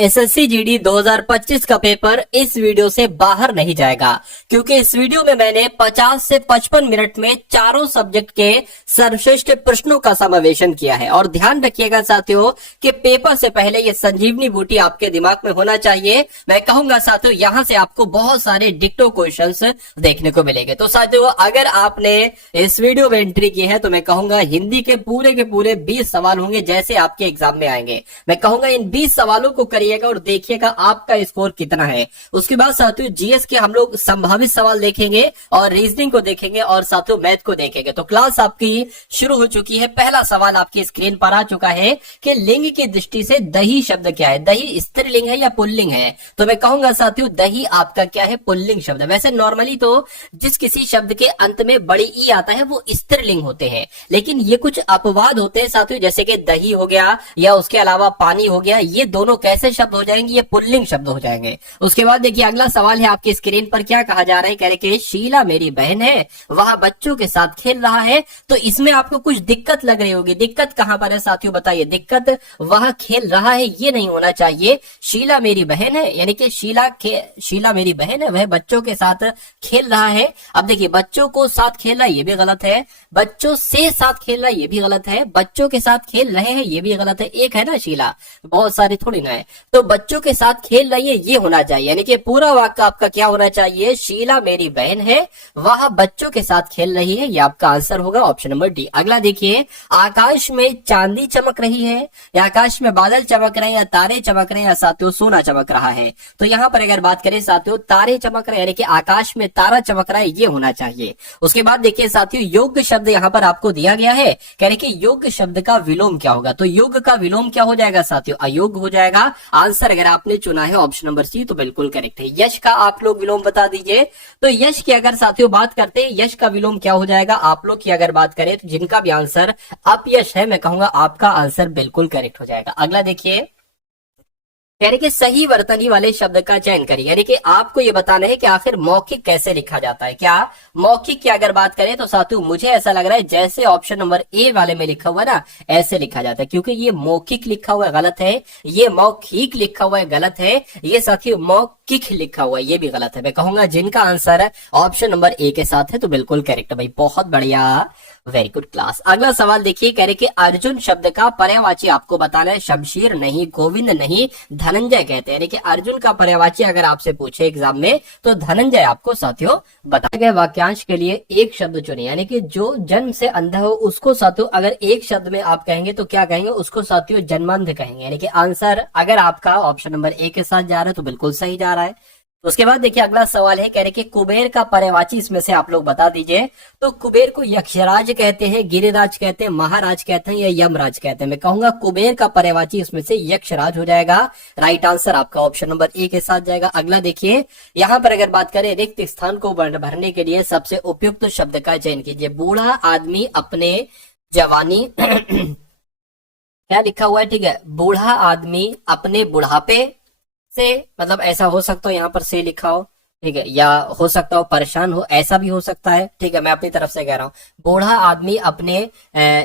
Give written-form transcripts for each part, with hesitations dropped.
SSC GD 2025 का paper इस video से बाहर नहीं जाएगा, क्योंकि इस वीडियो में मैंने 50 से 55 मिनट में चारों सब्जेक्ट के सर्वश्रेष्ठ प्रश्नों का समावेशन किया है। और ध्यान रखिएगा साथियों कि पेपर से पहले ये संजीवनी बूटी आपके दिमाग में होना चाहिए। मैं कहूंगा साथियों यहाँ से आपको बहुत सारे डिक्टो क्वेश्चंस देखने को मिलेंगे। तो साथियों अगर आपने इस वीडियो में एंट्री की है तो मैं कहूंगा हिंदी के पूरे 20 सवाल होंगे जैसे आपके एग्जाम में आएंगे। मैं कहूंगा इन 20 सवालों को करिएगा और देखिएगा आपका स्कोर कितना है। उसके बाद साथियों जीएस के हम लोग संभावित सवाल देखेंगे और रीजनिंग को देखेंगे और साथियों मैथ को देखेंगे। तो क्लास आपकी शुरू हो चुकी है। पहला सवाल आपकी स्क्रीन पर आ चुका है कि लिंग की दृष्टि से दही शब्द क्या है। दही स्त्रीलिंग है या पुल्लिंग है? तो मैं कहूंगा साथियों दही आपका क्या है, पुल्लिंग शब्द है। वैसे नॉर्मली तो जिस किसी शब्द के अंत में बड़ी ई आता है वो स्त्रीलिंग होते हैं, लेकिन ये कुछ अपवाद होते हैं साथियों, जैसे कि दही हो गया या उसके अलावा पानी हो गया, ये दोनों कैसे शब्द हो जाएंगे, ये पुल्लिंग शब्द हो जाएंगे। उसके बाद देखिए अगला सवाल है आपकी स्क्रीन पर, क्या कहा जा रहा है, कह रहे कि शीला मेरी बहन है, वह बच्चों के साथ खेल रहा है। तो इसमें आपको कुछ दिक्कत लग रही होगी। दिक्कत कहां पर है साथियों बताइए? दिक्कत वह खेल रहा है ये नहीं होना चाहिए। शीला मेरी बहन है यानी कि शीला मेरी बहन है, वह बच्चों के साथ खेल रहा है। अब देखिए बच्चों को साथ खेलना ये भी गलत है, बच्चों से साथ खेलना ये भी गलत है, बच्चों के साथ खेल रहे हैं ये भी गलत है। एक है ना शीला, बहुत सारे थोड़ी ना है। तो बच्चों के साथ खेल रही है ये होना चाहिए, यानी कि पूरा वाक्य आपका क्या होना चाहिए, शीला मेरी बहन है, वह बच्चों के साथ खेल रही है। ये आपका आंसर होगा ऑप्शन नंबर डी। अगला देखिए आकाश में चांदी चमक रही है, या आकाश में बादल चमक रहे हैं, या तारे चमक रहे हैं, या साथियों सोना चमक रहा है। तो यहाँ पर अगर बात करें साथियों तारे चमक रहे हैं यानी कि आकाश में तारा चमक रहा है ये होना चाहिए। उसके बाद देखिए साथियों योग्य शब्द यहाँ पर आपको दिया गया है, कह रहे कि योग्य शब्द का विलोम क्या होगा। तो योग्य का विलोम क्या हो जाएगा साथियों? अयोग्य हो जाएगा। आंसर अगर आपने चुना है ऑप्शन नंबर सी तो बिल्कुल करेक्ट है। यश का आप लोग विलोम बता दीजिए। तो यश की अगर साथियों बात करते हैं यश का विलोम क्या हो जाएगा आप लोग की अगर बात करें तो जिनका भी आंसर अपयश है मैं कहूंगा आपका आंसर बिल्कुल करेक्ट हो जाएगा। अगला देखिए कह रहे कि सही वर्तनी वाले शब्द का चयन करिए, यानी कि आपको ये बताना है कि आखिर मौखिक कैसे लिखा जाता है। क्या मौखिक की अगर बात करें तो साथियों मुझे ऐसा लग रहा है जैसे ऑप्शन नंबर ए वाले में लिखा हुआ ना ऐसे लिखा जाता है, क्योंकि ये मौखिक लिखा हुआ है गलत है, ये मौखिक लिखा हुआ है गलत है, ये साथियों मौखिक लिखा हुआ है ये भी गलत है। मैं कहूंगा जिनका आंसर ऑप्शन नंबर ए के साथ है तो बिल्कुल करेक्ट है भाई, बहुत बढ़िया, वेरी गुड क्लास। अगला सवाल देखिए कह रहे कि अर्जुन शब्द का पर्यायवाची आपको बताना है। शमशीर नहीं, गोविंद नहीं, धनंजय कहते हैं, यानी कि अर्जुन का पर्यायवाची अगर आपसे पूछे एग्जाम में तो धनंजय आपको साथियों बताए गए वाक्यांश के लिए एक शब्द चुने, यानी कि जो जन्म से अंधा हो उसको साथियों अगर एक शब्द में आप कहेंगे तो क्या कहेंगे, उसको साथियों जन्मांध कहेंगे। यानी कि आंसर अगर आपका ऑप्शन नंबर ए के साथ जा रहा है तो बिल्कुल सही जा रहा है। उसके बाद देखिए अगला सवाल है कह रहे कि कुबेर का पर्यायवाची इसमें से आप लोग बता दीजिए। तो कुबेर को यक्षराज कहते हैं, गिरिराज कहते हैं, महाराज कहते हैं या यमराज कहते हैं? मैं कहूंगा कुबेर का पर्यायवाची इसमें से यक्षराज हो जाएगा। राइट आंसर आपका ऑप्शन नंबर ए के साथ जाएगा। अगला देखिए यहाँ पर अगर बात करें रिक्त स्थान को भरने के लिए सबसे उपयुक्त शब्द का चयन कीजिए। बूढ़ा आदमी अपने जवानी क्या लिखा हुआ है, ठीक है, बूढ़ा आदमी अपने बुढ़ापे से, मतलब ऐसा हो सकता हो यहाँ पर से लिखा हो, ठीक है, या हो सकता हो परेशान हो, ऐसा भी हो सकता है, ठीक है, मैं अपनी तरफ से कह रहा हूँ। बूढ़ा आदमी अपने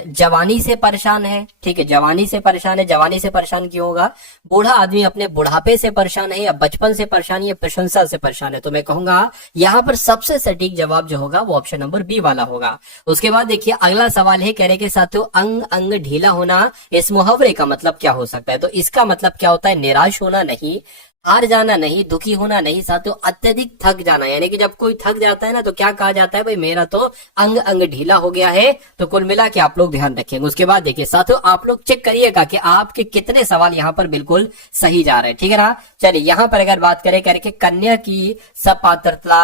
जवानी से परेशान है, ठीक है, जवानी से परेशान है, जवानी से परेशान क्यों होगा? बूढ़ा आदमी अपने बुढ़ापे से परेशान है, या बचपन से परेशान है, या प्रशंसा से परेशान है? तो मैं कहूंगा यहाँ पर सबसे सटीक जवाब जो होगा वो ऑप्शन नंबर बी वाला होगा। उसके बाद देखिए अगला सवाल है कह रहे कि साथियों अंग अंग ढीला होना, इस मुहावरे का मतलब क्या हो सकता है? तो इसका मतलब क्या होता है, निराश होना नहीं, हार जाना नहीं, दुखी होना नहीं, साथियों अत्यधिक थक जाना। यानी कि जब कोई थक जाता है ना तो क्या कहा जाता है, भाई मेरा तो अंग अंग ढीला हो गया है। तो कुल मिला के आप लोग ध्यान रखेंगे। उसके बाद देखिए साथियों आप लोग चेक करिएगा कि आपके कितने सवाल यहाँ पर बिल्कुल सही जा रहे हैं, ठीक है ना। चलिए यहाँ पर अगर बात करें करके कन्या की सुपात्रता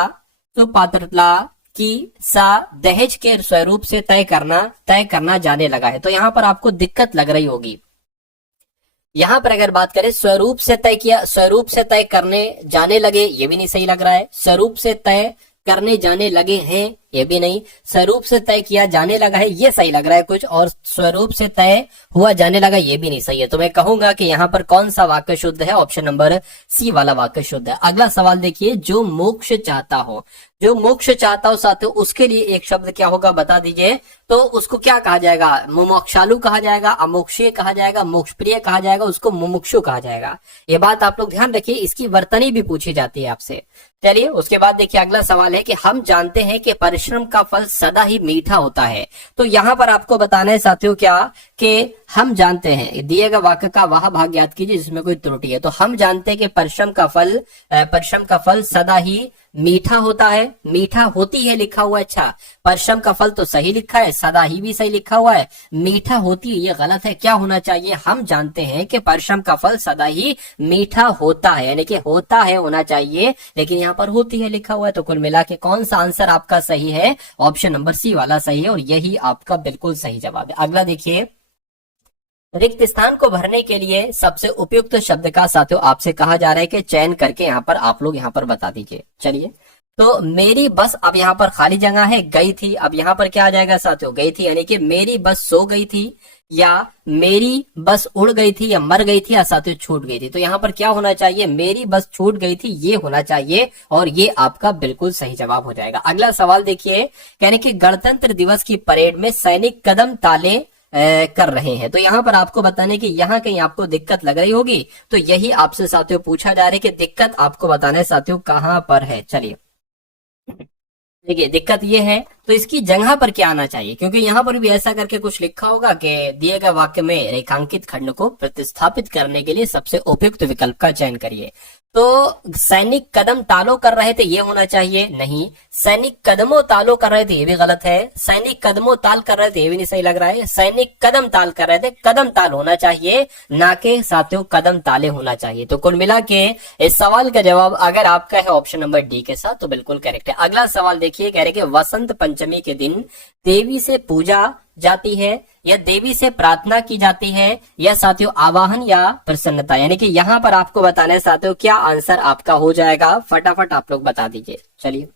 की सा दहेज के स्वरूप से तय करना जाने लगा है। तो यहाँ पर आपको दिक्कत लग रही होगी। यहाँ पर अगर बात करें स्वरूप से तय किया, स्वरूप से तय करने जाने लगे, ये भी नहीं सही लग रहा है। स्वरूप से तय करने जाने लगे हैं ये भी नहीं। स्वरूप से तय किया जाने लगा है, ये सही लग रहा है कुछ, और स्वरूप से तय हुआ जाने लगा, ये भी नहीं सही है। तो मैं कहूंगा कि यहाँ पर कौन सा वाक्य शुद्ध है, ऑप्शन नंबर सी वाला वाक्य शुद्ध है। अगला सवाल देखिए, जो मोक्ष चाहता हो, जो मोक्ष चाहता हो साथियों, उसके लिए एक शब्द क्या होगा बता दीजिए। तो उसको क्या कहा जाएगा, मुमुक्षालु कहा जाएगा, अमोक्षीय कहा जाएगा, मोक्षप्रिय कहा जाएगा, उसको मुमुक्षु कहा जाएगा। ये बात आप लोग ध्यान रखिए, इसकी वर्तनी भी पूछी जाती है आपसे। चलिए उसके बाद देखिए अगला सवाल है कि हम जानते हैं कि परिश्रम का फल सदा ही मीठा होता है। तो यहाँ पर आपको बताना है साथियों क्या, कि हम जानते हैं, दिए गए वाक्य का वह भाग याद कीजिए जिसमें कोई त्रुटि है। तो हम जानते हैं कि परिश्रम का फल सदा ही मीठा होता है, मीठा होती है लिखा हुआ है। अच्छा, परिश्रम का फल तो सही लिखा है, सदा ही भी सही लिखा हुआ है, मीठा होती है ये गलत है। क्या होना चाहिए, हम जानते हैं कि परिश्रम का फल सदा ही मीठा होता है, यानी कि होता है होना चाहिए, लेकिन यहाँ पर होती है लिखा हुआ है। तो कुल मिला के कौन सा आंसर आपका सही है, ऑप्शन नंबर सी वाला सही है, और यही आपका बिल्कुल सही जवाब है। अगला देखिए, रिक्त स्थान को भरने के लिए सबसे उपयुक्त शब्द का साथियों आपसे कहा जा रहा है कि चयन करके यहाँ पर आप लोग यहाँ पर बता दीजिए। चलिए, तो मेरी बस, अब यहाँ पर खाली जगह है, गई थी, अब यहाँ पर क्या आ जाएगा साथियों, गई थी, यानी कि मेरी बस सो गई थी, या मेरी बस उड़ गई थी, या मर गई थी, या साथियों छूट गई थी। तो यहाँ पर क्या होना चाहिए, मेरी बस छूट गई थी, ये होना चाहिए, और ये आपका बिल्कुल सही जवाब हो जाएगा। अगला सवाल देखिए, यानी कि गणतंत्र दिवस की परेड में सैनिक कदम ताले कर रहे हैं। तो यहाँ पर आपको बताने की यहाँ कहीं आपको दिक्कत लग रही होगी, तो यही आपसे साथियों पूछा जा रहा है कि दिक्कत आपको बताना है साथियों कहाँ पर है। चलिए देखिए, दिक्कत ये है, तो इसकी जगह पर क्या आना चाहिए, क्योंकि यहाँ पर भी ऐसा करके कुछ लिखा होगा कि दिए गए वाक्य में रेखांकित खंड को प्रतिस्थापित करने के लिए सबसे उपयुक्त विकल्प का चयन करिए। तो सैनिक कदम तालो कर रहे थे, ये होना चाहिए, नहीं। सैनिक कदमों तालो कर रहे थे, ये भी गलत है। सैनिक कदमों ताल कर रहे थे, ये भी नहीं सही लग रहा है। सैनिक कदम ताल कर रहे थे, कदम ताल होना चाहिए, ना के साथियों कदम ताले होना चाहिए। तो कुल मिला के इस सवाल का जवाब अगर आपका है ऑप्शन नंबर डी के साथ, तो बिल्कुल करेक्ट है। अगला सवाल देखिए, कह रहे कि वसंत पंचमी के दिन देवी से पूजा जाती है, या देवी से प्रार्थना की जाती है, या साथियों आवाहन या प्रसन्नता, यानी कि यहाँ पर आपको बताना है साथियों क्या आंसर आपका हो जाएगा, फटाफट आप लोग बता दीजिए। चलिए,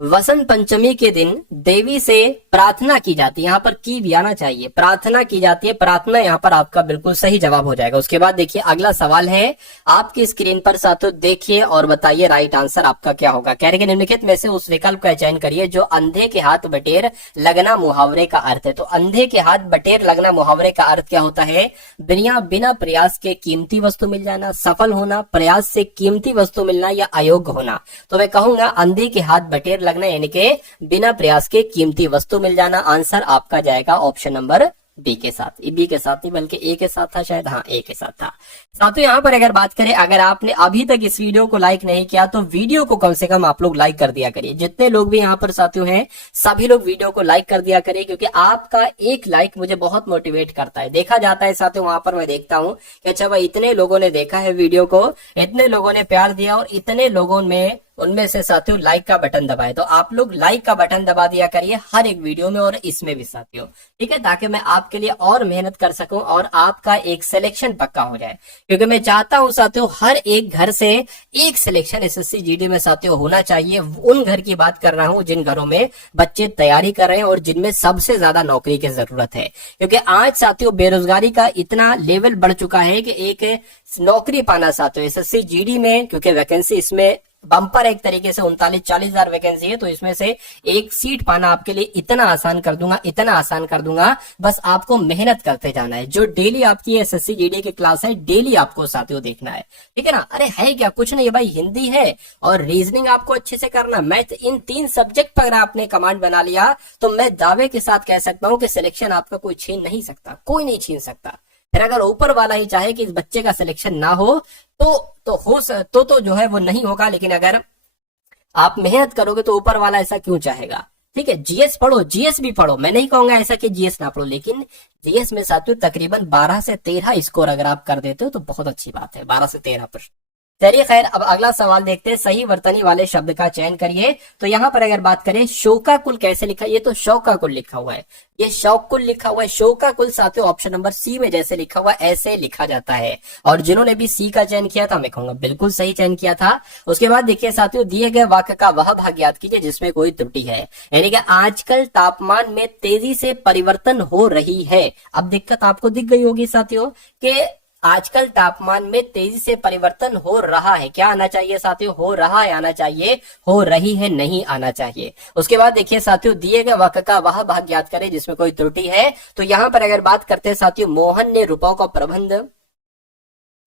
वसंत पंचमी के दिन देवी से प्रार्थना की जाती है, यहाँ पर की भी आना चाहिए, प्रार्थना की जाती है, प्रार्थना यहाँ पर आपका बिल्कुल सही जवाब हो जाएगा। उसके बाद देखिए अगला सवाल है, आपकी स्क्रीन पर साथियों देखिए और बताइए राइट आंसर आपका क्या होगा। कह रहे कि निम्नलिखित में से उस विकल्प का चयन करिए जो अंधे के हाथ बटेर लगना मुहावरे का अर्थ है। तो अंधे के हाथ बटेर लगना मुहावरे का अर्थ क्या होता है, बिना प्रयास के कीमती वस्तु मिल जाना, सफल होना, प्रयास से कीमती वस्तु मिलना, या अयोग्य होना। तो मैं कहूंगा अंधे के हाथ बटेर लगना, यानी कि बिना प्रयास के कीमती वस्तु मिल जाना। आंसर आपका जाएगा ऑप्शन नंबर बी के साथ, बी के साथ नहीं बल्कि ए के साथ था शायद, हाँ ए के साथ था। साथियों यहाँ पर अगर बात करें, अगर आपने अभी तक इस वीडियो को लाइक नहीं किया तो वीडियो को कम से कम आप लोग लाइक कर दिया करिए। जितने लोग भी यहाँ पर साथियों हैं सभी लोग वीडियो को लाइक कर दिया करिए, क्योंकि आपका एक लाइक मुझे बहुत मोटिवेट करता है। देखा जाता है साथियों, वहां पर मैं देखता हूँ कि अच्छा भाई इतने लोगों ने देखा है वीडियो को, इतने लोगों ने प्यार दिया, और इतने लोगों में उनमें से साथियों लाइक का बटन दबाए। तो आप लोग लाइक का बटन दबा दिया करिए हर एक वीडियो में और इसमें भी साथियों, ठीक है, ताकि मैं आपके लिए और मेहनत कर सकूं और आपका एक सिलेक्शन पक्का हो जाए। क्योंकि मैं चाहता हूं साथियों हर एक घर से एक सिलेक्शन एसएससी जीडी में साथियों होना चाहिए। उन घर की बात कर रहा हूं जिन घरों में बच्चे तैयारी कर रहे हैं और जिनमें सबसे ज्यादा नौकरी की जरूरत है। क्योंकि आज साथियों बेरोजगारी का इतना लेवल बढ़ चुका है कि एक नौकरी पाना साथियों एसएससी जीडी में, क्योंकि वैकेंसी इसमें बम्पर एक तरीके से 39-40 हजार वैकेंसी है, तो इसमें से एक सीट पाना आपके लिए इतना आसान कर दूंगा, इतना आसान कर दूंगा, बस आपको मेहनत करते जाना है। जो डेली आपकी एसएससी जीडी की क्लास है डेली आपको साथियों देखना है, ठीक है ना। अरे है क्या, कुछ नहीं भाई, हिंदी है और रीजनिंग आपको अच्छे से करना, मैथ, इन 3 सब्जेक्ट पर आपने कमांड बना लिया तो मैं दावे के साथ कह सकता हूं कि सिलेक्शन आपका कोई छीन नहीं सकता, कोई नहीं छीन सकता। फिर अगर ऊपर वाला ही चाहे कि इस बच्चे का सिलेक्शन ना हो तो जो है वो नहीं होगा, लेकिन अगर आप मेहनत करोगे तो ऊपर वाला ऐसा क्यों चाहेगा। ठीक है, जीएस पढ़ो, जीएस भी पढ़ो, मैं नहीं कहूंगा ऐसा कि जीएस ना पढ़ो, लेकिन जीएस में साथियों तकरीबन 12 से 13 स्कोर अगर आप कर देते हो तो बहुत अच्छी बात है, 12 से 13 प्रश्न। चलिए खैर, अब अगला सवाल देखते हैं। सही वर्तनी वाले शब्द का चयन करिए। तो यहाँ पर अगर बात करें शोकाकुल कैसे लिखा है, ये तो शौकाकुल लिखा हुआ है, ये शौकुल लिखा हुआ है। शोकाकुल साथियों ऑप्शन नंबर सी में जैसे लिखा हुआ है ऐसे लिखा जाता है। और जिन्होंने भी सी का चयन किया था, मैं कहूंगा बिल्कुल सही चयन किया था। उसके बाद देखिए साथियों, दिए गए वाक्य का वह भाग याद कीजिए जिसमें कोई त्रुटि है। यानी कि आजकल तापमान में तेजी से परिवर्तन हो रही है। अब दिक्कत आपको दिख गई होगी साथियों कि आजकल तापमान में तेजी से परिवर्तन हो रहा है। क्या आना चाहिए साथियों? हो रहा है आना चाहिए, हो रही है नहीं आना चाहिए। उसके बाद देखिए साथियों, दिए गए वाक्य का वह भाग याद करें जिसमें कोई त्रुटि है। तो यहां पर अगर बात करते हैं साथियों, मोहन ने रुपयों का प्रबंध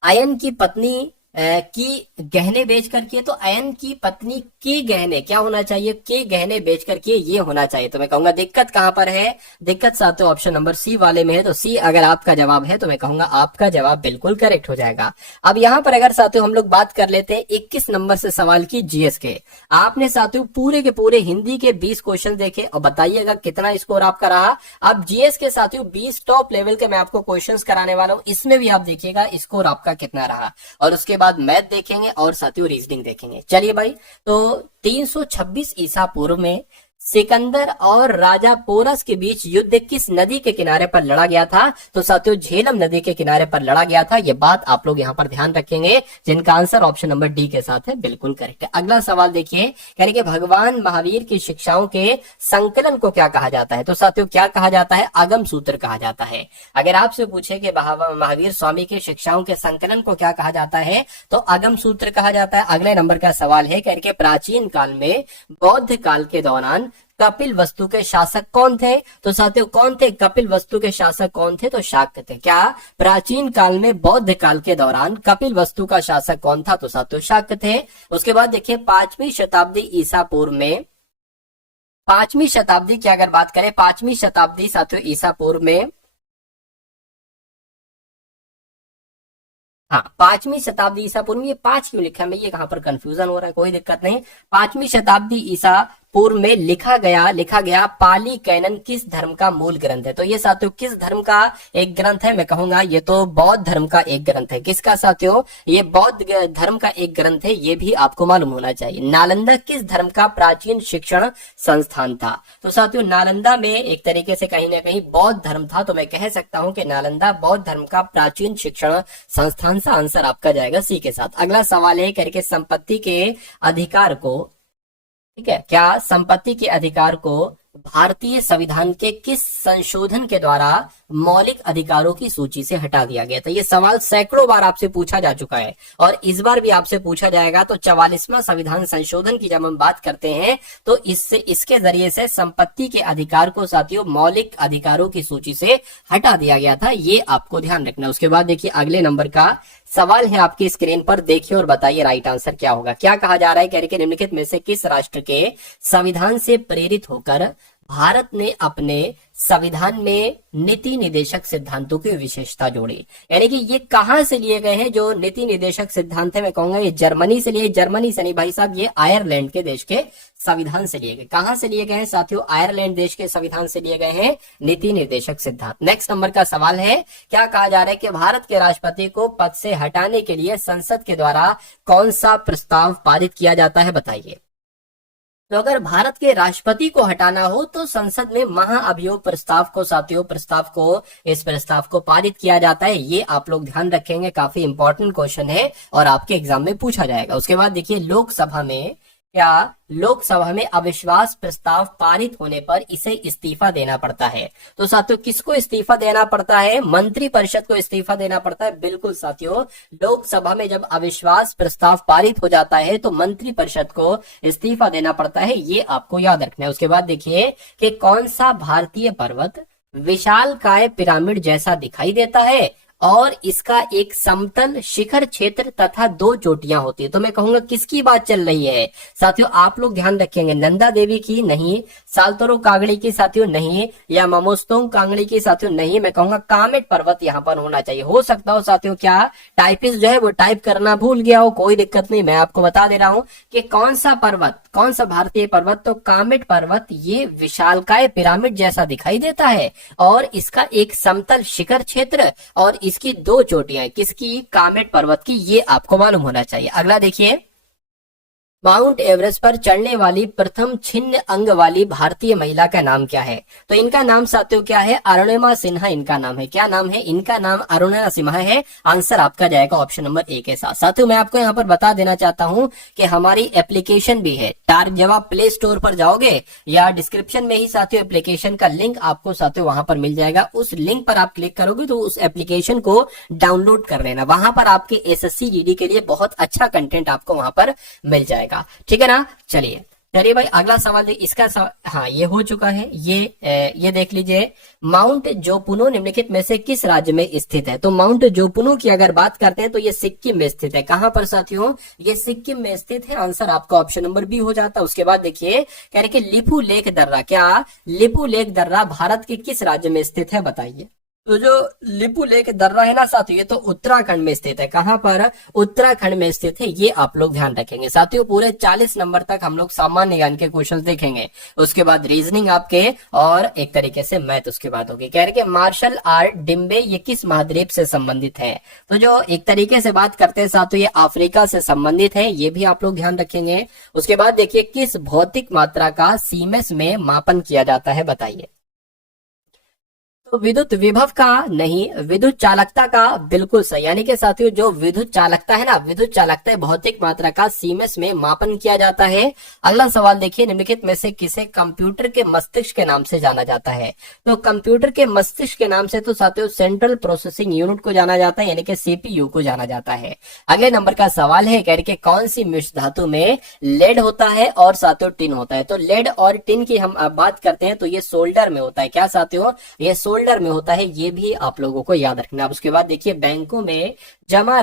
अयन की पत्नी की गहने बेच कर किए। तो अयन की पत्नी की गहने क्या होना चाहिए? के गहने बेच कर किए, ये होना चाहिए। तो मैं कहूंगा दिक्कत कहां पर है? दिक्कत साथियों ऑप्शन नंबर सी वाले में है। तो सी अगर आपका जवाब है तो मैं कहूंगा आपका जवाब बिल्कुल करेक्ट हो जाएगा। अब यहां पर अगर साथियों हम लोग बात कर लेते हैं 21 नंबर से सवाल की जीएस के। आपने साथियों पूरे के पूरे हिंदी के 20 क्वेश्चन देखे और बताइएगा कितना स्कोर आपका रहा। अब जीएस के साथियों 20 टॉप लेवल के मैं आपको क्वेश्चंस कराने वाला हूं, इसमें भी आप देखिएगा स्कोर आपका कितना रहा। और उसके बाद मैथ देखेंगे और साथियों रीजनिंग देखेंगे। चलिए भाई, तो 326 ईसा पूर्व में सिकंदर और राजा पोरस के बीच युद्ध किस नदी के किनारे पर लड़ा गया था? तो साथियों झेलम नदी के किनारे पर लड़ा गया था। ये बात आप लोग यहाँ पर ध्यान रखेंगे, जिनका आंसर ऑप्शन नंबर डी के साथ है बिल्कुल करेक्ट है। अगला सवाल देखिए, यानी कि भगवान महावीर की शिक्षाओं के संकलन को क्या कहा जाता है? तो साथियों क्या कहा जाता है? आगम सूत्र कहा जाता है। अगर आपसे पूछे कि महावीर स्वामी की शिक्षाओं के संकलन को क्या कहा जाता है, तो आगम सूत्र कहा जाता है। अगले नंबर का सवाल है, कह प्राचीन काल में बौद्ध काल के दौरान कपिल वस्तु के शासक कौन थे? तो साथियों कौन थे कपिल वस्तु के शासक? कौन थे? तो शाक्य थे। क्या प्राचीन काल में बौद्ध काल के दौरान कपिल वस्तु का शासक कौन था? तो साथियों शाक्य थे। उसके बाद देखिए 5वीं शताब्दी ईसा पूर्व में, 5वीं शताब्दी की अगर बात करें, 5वीं शताब्दी साथियों ईसा पूर्व में, हाँ 5वीं शताब्दी ईसा पूर्व में, ये 5 क्यों लिखा है? मैं ये कहां पर कंफ्यूजन हो रहा है, कोई दिक्कत नहीं। 5वीं शताब्दी ईसा पूर्व में लिखा गया पाली कैनन किस धर्म का मूल ग्रंथ है? तो ये साथियों किस धर्म का एक ग्रंथ है? मैं कहूंगा ये तो बौद्ध धर्म का एक ग्रंथ है। किसका साथियों? ये बौद्ध धर्म का एक ग्रंथ है, ये भी आपको मालूम होना चाहिए। नालंदा किस धर्म का प्राचीन शिक्षण संस्थान था? तो साथियों नालंदा में एक तरीके से कहीं ना कहीं बौद्ध धर्म था। तो मैं कह सकता हूं कि नालंदा बौद्ध धर्म का प्राचीन शिक्षण संस्थान सा आंसर आपका जाएगा सी के साथ। अगला सवाल है, करके संपत्ति के अधिकार को, ठीक है, क्या संपत्ति के अधिकार को भारतीय संविधान के किस संशोधन के द्वारा मौलिक अधिकारों की सूची से हटा दिया गया था? ये सवाल सैकड़ों बार आपसे पूछा जा चुका है और इस बार भी आपसे पूछा जाएगा। तो 44वां संविधान संशोधन की जब हम बात करते हैं तो इसके जरिए से संपत्ति के अधिकार को साथियों मौलिक अधिकारों की सूची से हटा दिया गया था, ये आपको ध्यान रखना। उसके बाद देखिए अगले नंबर का सवाल है आपकी स्क्रीन पर, देखिए और बताइए राइट आंसर क्या होगा। क्या कहा जा रहा है? कह रहे निम्नलिखित में से किस राष्ट्र के संविधान से प्रेरित होकर भारत ने अपने संविधान में नीति निदेशक सिद्धांतों की विशेषता जोड़ी? यानी कि ये कहां से लिए गए हैं जो नीति निदेशक सिद्धांत है? मैं कहूंगा ये जर्मनी से लिए, जर्मनी से नहीं भाई साहब, ये आयरलैंड के देश के संविधान से लिए गए। कहां से लिए गए हैं साथियों? आयरलैंड देश के संविधान से लिए गए हैं नीति निर्देशक सिद्धांत। नेक्स्ट नंबर का सवाल है, क्या कहा जा रहा है कि भारत के राष्ट्रपति को पद से हटाने के लिए संसद के द्वारा कौन सा प्रस्ताव पारित किया जाता है? बताइए। तो अगर भारत के राष्ट्रपति को हटाना हो तो संसद में महाअभियोग प्रस्ताव को साथियों इस प्रस्ताव को पारित किया जाता है। ये आप लोग ध्यान रखेंगे, काफी इंपॉर्टेंट क्वेश्चन है और आपके एग्जाम में पूछा जाएगा। उसके बाद देखिए लोकसभा में, क्या लोकसभा में अविश्वास प्रस्ताव पारित होने पर इसे इस्तीफा देना पड़ता है? तो साथियों किसको इस्तीफा देना पड़ता है? मंत्रिपरिषद को इस्तीफा देना पड़ता है। बिल्कुल साथियों, लोकसभा में जब अविश्वास प्रस्ताव पारित हो जाता है तो मंत्रिपरिषद को इस्तीफा देना पड़ता है, ये आपको याद रखना है। उसके बाद देखिए कि कौन सा भारतीय पर्वत विशालकाय पिरामिड जैसा दिखाई देता है और इसका एक समतल शिखर क्षेत्र तथा 2 चोटियां होती है? तो मैं कहूंगा किसकी बात चल रही है साथियों? आप लोग ध्यान रखेंगे, नंदा देवी की नहीं, साल्तोरो कांगड़ी की साथियों नहीं, या ममोस्तोंग कांगड़ी की साथियों नहीं, मैं कहूंगा कामेट पर्वत यहाँ पर होना चाहिए। हो सकता हो साथियों क्या टाइपिस्ट जो है वो टाइप करना भूल गया हो, कोई दिक्कत नहीं, मैं आपको बता दे रहा हूं कि कौन सा पर्वत, कौन सा भारतीय पर्वत? तो कामेट पर्वत ये विशालकाय पिरामिड जैसा दिखाई देता है और इसका एक समतल शिखर क्षेत्र और इसकी 2 चोटियां, किसकी, कामेट पर्वत की, ये आपको मालूम होना चाहिए। अगला देखिए, माउंट एवरेस्ट पर चढ़ने वाली प्रथम छिन्न अंग वाली भारतीय महिला का नाम क्या है? तो इनका नाम साथियों क्या है? अरुणिमा सिन्हा इनका नाम है। क्या नाम है इनका? नाम अरुणिमा सिन्हा है। आंसर आपका जाएगा ऑप्शन नंबर ए के साथ। साथियों मैं आपको यहाँ पर बता देना चाहता हूँ कि हमारी एप्लीकेशन भी है। जब आप प्ले स्टोर पर जाओगे या डिस्क्रिप्शन में ही साथियों एप्लीकेशन का लिंक आपको साथियों वहां पर मिल जाएगा। उस लिंक पर आप क्लिक करोगे तो उस एप्लीकेशन को डाउनलोड कर लेना। वहां पर आपके एसएससी जीडी के लिए बहुत अच्छा कंटेंट आपको वहां पर मिल जाएगा। ठीक है ना। चलिए भाई अगला सवाल इसका हाँ ये हो चुका है। ये देख लीजिए, माउंट जोपुनो निम्नलिखित में से किस राज्य में स्थित है? तो माउंट जोपुनो की अगर बात करते हैं तो ये सिक्किम में स्थित है। कहां पर साथियों? ये सिक्किम में स्थित है। आंसर आपका ऑप्शन नंबर बी हो जाता है। उसके बाद देखिए कह रहे कि लिपू लेक दर्रा, क्या लिपू लेक दर्रा भारत के किस राज्य में स्थित है बताइए? तो जो लिपू लेक दर्रा है ना साथियों, ये तो उत्तराखंड में स्थित है। कहां पर? उत्तराखंड में स्थित है। ये आप लोग ध्यान रखेंगे साथियों। पूरे 40 नंबर तक हम लोग सामान्य ज्ञान के क्वेश्चंस देखेंगे, उसके बाद रीजनिंग आपके, और एक तरीके से मैथ उसके बाद होगी। कह रहे कि मार्शल आर्ट डिम्बे ये किस महाद्वीप से संबंधित है? तो जो एक तरीके से बात करते हैं साथियों, ये अफ्रीका से संबंधित है। ये भी आप लोग ध्यान रखेंगे। उसके बाद देखिए, किस भौतिक मात्रा का सीमेंस में मापन किया जाता है बताइए? तो विद्युत विभव का नहीं, विद्युत चालकता का बिल्कुल सही। यानी कि साथियों जो विद्युत चालकता है ना, विद्युत चालकता भौतिक मात्रा का सीमेंस में मापन किया जाता है। अगला सवाल देखिए, निम्नलिखित में से किसे कंप्यूटर के मस्तिष्क के नाम से जाना जाता है? तो कंप्यूटर के मस्तिष्क के नाम से तो साथियों सेंट्रल प्रोसेसिंग यूनिट को जाना जाता है, यानी कि सीपीयू को जाना जाता है। अगले नंबर का सवाल है, कह रहे कि कौन सी मिश्र धातु में लेड होता है और साथियों टिन होता है? तो लेड और टिन की हम बात करते हैं तो ये सोल्डर में होता है। क्या साथियों? ये सोल्डर में होता है। ये भी आप लोगों को याद रखना। अब उसके बाद देखिए, बैंकों में जमा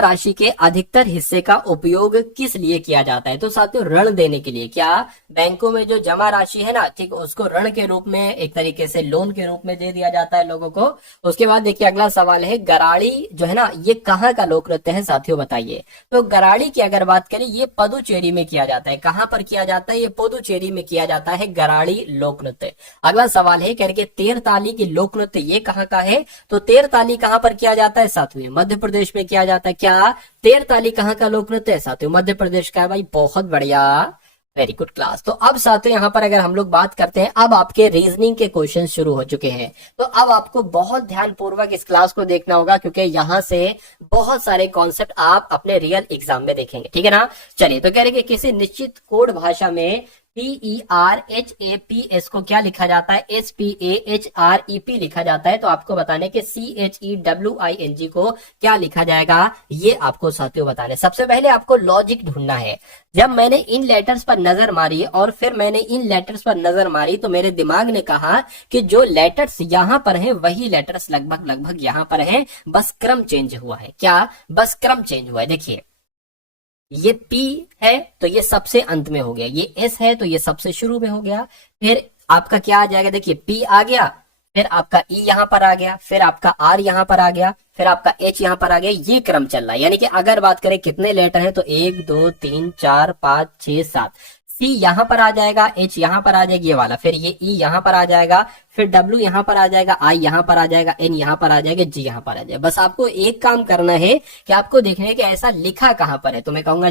राशि के अधिकतर हिस्से का उपयोग किस लिए किया जाता है? तो साथियों ऋण देने के लिए। क्या? बैंकों में जो जमा राशि है ना, ठीक, उसको ऋण के रूप में, एक तरीके से लोन के रूप में दे दिया जाता है लोगों को। उसके बाद देखिए अगला सवाल है, गराड़ी जो है ना, ये कहाँ का लोक नृत्य है साथियों बताइए? तो गराड़ी की अगर बात करें, ये पुदुचेरी में किया जाता है। कहां पर किया जाता है? ये पुदुचेरी में किया जाता है गराड़ी लोक नृत्य। अगला सवाल है, कह रहे तेरताली की लोक नृत्य ये कहाँ का है? तो तेरताली कहां पर किया जाता है साथियों? मध्य प्रदेश में किया जाता है। क्या? तेरताली कहाँ का लोक नृत्य है साथियों? मध्य प्रदेश का है भाई। बहुत बढ़िया, वेरी गुड क्लास। तो अब साथियों यहाँ पर अगर हम लोग बात करते हैं, अब आपके रीजनिंग के क्वेश्चन शुरू हो चुके हैं। तो अब आपको बहुत ध्यानपूर्वक इस क्लास को देखना होगा, क्योंकि यहाँ से बहुत सारे कॉन्सेप्ट आप अपने रियल एग्जाम में देखेंगे। ठीक है ना। चलिए, तो कह रहे कि किसी निश्चित कोड भाषा में PERHAPS को क्या लिखा जाता है? SPAHREP लिखा जाता है। तो आपको बताने के CHEWING को क्या लिखा जाएगा, ये आपको साथियों बताने। सबसे पहले आपको लॉजिक ढूंढना है। जब मैंने इन लेटर्स पर नजर मारी और फिर मैंने इन लेटर्स पर नजर मारी, तो मेरे दिमाग ने कहा कि जो लेटर्स यहाँ पर हैं वही लेटर्स लगभग यहाँ पर हैं, बस क्रम चेंज हुआ है। क्या? बस क्रम चेंज हुआ है। देखिए, ये P है तो ये सबसे अंत में हो गया, ये S है तो ये सबसे शुरू में हो गया। फिर आपका क्या आ जाएगा? देखिए P आ गया, फिर आपका E यहाँ पर आ गया, फिर आपका R यहाँ पर आ गया, फिर आपका H यहाँ पर आ गया। ये क्रम चल रहा है। यानी कि अगर बात करें कितने लेटर हैं, तो 1 2 3 4 5 6 7। C यहाँ पर आ जाएगा, H यहाँ पर आ जाएगी ये वाला, फिर ये E यहाँ पर आ जाएगा, फिर W यहाँ पर आ जाएगा, I यहाँ पर आ जाएगा, N यहाँ पर आ जाएगा, G यहाँ पर आ जाएगा। बस आपको एक काम करना है कि आपको देखना है कि ऐसा लिखा कहाँ पर है। तो मैं कहूंगा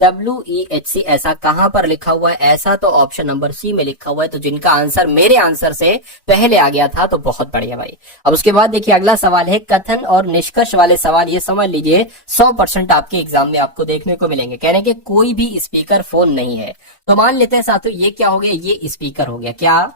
GNIWEHC ऐसा कहां पर लिखा हुआ है? ऐसा तो ऑप्शन नंबर सी में लिखा हुआ है। तो जिनका आंसर मेरे आंसर से पहले आ गया था तो बहुत बढ़िया भाई। अब उसके बाद देखिए अगला सवाल है, कथन और निष्कर्ष वाले सवाल। ये समझ लीजिए 100% आपके एग्जाम में आपको देखने को मिलेंगे। कह रहे हैं कि कोई भी स्पीकर फोन नहीं है। तो मान लेते हैं साथियों ये क्या हो गया? ये स्पीकर हो गया। क्या?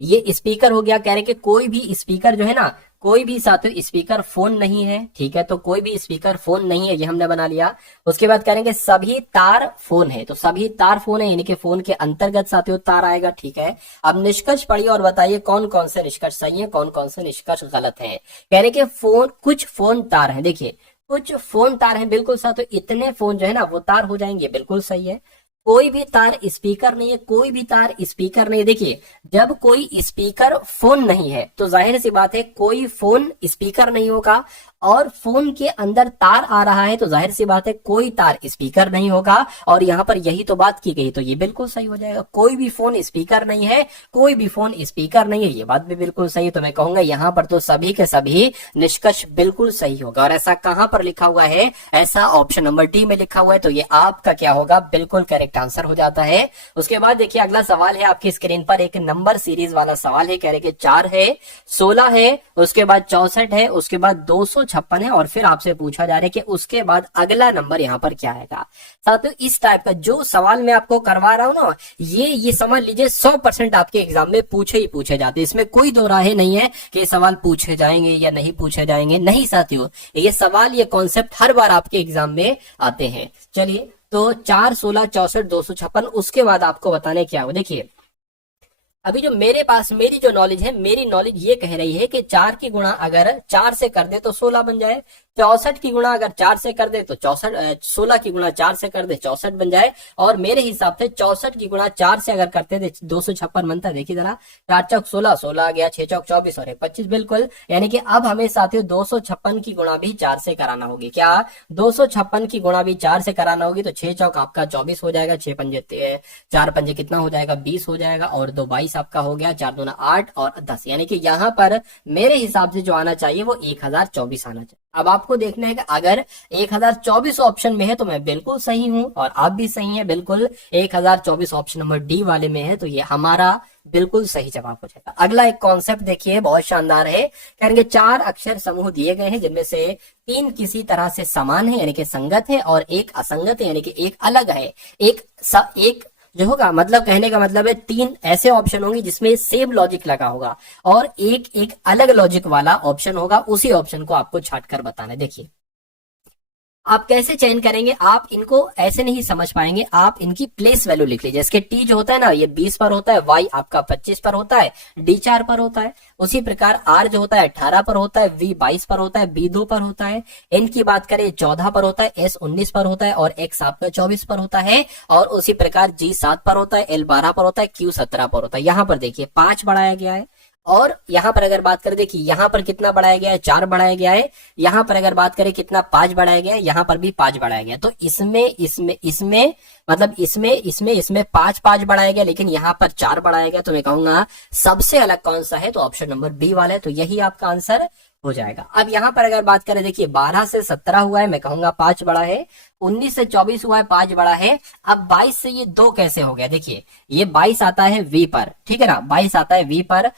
ये स्पीकर हो गया। कह रहे कि कोई भी स्पीकर जो है ना, कोई भी साथियों स्पीकर फोन नहीं है। ठीक है, तो कोई भी स्पीकर फोन नहीं है, ये हमने बना लिया। उसके बाद करेंगे सभी तार फोन है। तो सभी तार फोन है, यानी कि फोन के अंतर्गत साथियों तार आएगा। ठीक है, अब निष्कर्ष पढ़िए और बताइए कौन कौन से निष्कर्ष सही है, कौन कौन से निष्कर्ष गलत है। कह रहे कि फोन, कुछ फोन तार है। देखिए कुछ फोन तार है, बिल्कुल साथियों इतने फोन जो है ना वो तार हो जाएंगे, बिल्कुल सही है। कोई भी तार स्पीकर नहीं है, कोई भी तार स्पीकर नहीं है। देखिए जब कोई स्पीकर फोन नहीं है तो जाहिर सी बात है कोई फोन स्पीकर नहीं होगा, और फोन के अंदर तार आ रहा है तो जाहिर सी बात है कोई तार स्पीकर नहीं होगा, और यहाँ पर यही तो बात की गई, तो ये बिल्कुल सही हो जाएगा। कोई भी फोन स्पीकर नहीं है, कोई भी फोन स्पीकर नहीं है, ये बात भी बिल्कुल सही है। तो मैं कहूंगा यहाँ पर तो सभी के सभी निष्कर्ष बिल्कुल सही होगा। और ऐसा कहां पर लिखा हुआ है? ऐसा ऑप्शन नंबर डी में लिखा हुआ है, तो ये आपका क्या होगा? बिल्कुल करेक्ट आंसर हो जाता है। उसके बाद देखिए अगला सवाल है आपकी स्क्रीन पर, एक नंबर सीरीज वाला सवाल है। कह रहे कि 4 है, 16 है, उसके बाद 64 है, उसके बाद 256 है, और फिर आपसे पूछा जा रहा है कि उसके बाद अगला नंबर यहाँ पर क्या आएगा। साथियों इस टाइप का जो सवाल मैं आपको करवा रहा हूं ना, ये समझ लीजिए 100% आपके एग्जाम में पूछे ही पूछे जाते हैं। इसमें कोई दो राहे नहीं है कि सवाल पूछे जाएंगे या नहीं पूछे जाएंगे, नहीं साथियों, ये सवाल ये कॉन्सेप्ट हर बार आपके एग्जाम में आते हैं। चलिए तो 4, 16, 64, 256, उसके बाद आपको बताने क्या हो। देखिए अभी जो मेरे पास मेरी जो नॉलेज है, मेरी नॉलेज ये कह रही है कि 4 की गुणा अगर 4 से कर दे तो 16 बन जाए, 64 की गुणा अगर 4 से कर दे तो 16 की गुणा 4 से कर दे 64 बन जाए, और मेरे हिसाब से 64 की गुणा 4 से अगर करते थे 256 बनता है। देखिए जरा, 4 चौक 16, 16 आ गया, 6 चौक 24 और 25 बिल्कुल। यानी कि अब हमें साथियों 256 की गुणा भी 4 से कराना होगी। क्या 256 की गुणा भी 4 से कराना होगी? तो 6 चौक आपका 24 हो जाएगा, 6 पंजे 4 पंजे कितना हो जाएगा? 20 हो जाएगा, और 2 22 आपका हो गया, 4 दूना 8 और 10। यानी कि यहाँ पर मेरे हिसाब से जो आना चाहिए वो 1024 आना चाहिए। अब आपको देखना है कि अगर 1024 ऑप्शन में है तो मैं बिल्कुल सही हूं और आप भी सही हैं, बिल्कुल 1024 ऑप्शन नंबर डी वाले में है, तो ये हमारा बिल्कुल सही जवाब हो जाएगा। अगला एक कॉन्सेप्ट देखिए बहुत शानदार है। कहेंगे 4 अक्षर समूह दिए गए हैं जिनमें से 3 किसी तरह से समान है यानी कि संगत है, और एक असंगत है यानी कि एक अलग है। एक जो होगा, मतलब कहने का मतलब है 3 ऐसे ऑप्शन होंगे जिसमें सेम लॉजिक लगा होगा, और एक अलग लॉजिक वाला ऑप्शन होगा। उसी ऑप्शन को आपको छाट कर बताना है। देखिए आप कैसे चयन करेंगे, आप इनको ऐसे नहीं समझ पाएंगे, आप इनकी प्लेस वैल्यू लिख लीजिए। जैसे टी जो होता है ना, ये 20 पर होता है, वाई आपका 25 पर होता है, डी 4 पर होता है। उसी प्रकार आर जो होता है 18 पर होता है, वी 22 पर होता है, बी 2 पर होता है, एन की बात करें 14 पर होता है, एस 19 पर होता है, और एक्स आपका 24 पर होता है, और उसी प्रकार जी 7 पर होता है, एल 12 पर होता है, क्यू 17 पर होता है। यहाँ पर देखिए 5 बढ़ाया गया है, और यहां पर अगर बात करें, देखिए यहां पर कितना बढ़ाया गया है? 4 बढ़ाया गया है। यहां पर अगर बात करें कितना? 5 बढ़ाया गया है। यहां पर भी 5 बढ़ाया गया। तो इसमें मतलब इसमें 5 बढ़ाया गया, लेकिन यहां पर 4 बढ़ाया गया। तो मैं कहूंगा सबसे अलग कौन सा है? तो ऑप्शन नंबर बी वाला है, तो यही आपका आंसर हो जाएगा। अब यहां पर अगर बात करें, देखिए 12 से 17 हुआ है, मैं कहूंगा 5 बड़ा है। 19 से 24 हुआ है, 5 बड़ा है। अब 22 से ये 2 कैसे हो गया? देखिए ये 22 आता है वी पर, ठीक है ना, 22 आता है वी पर।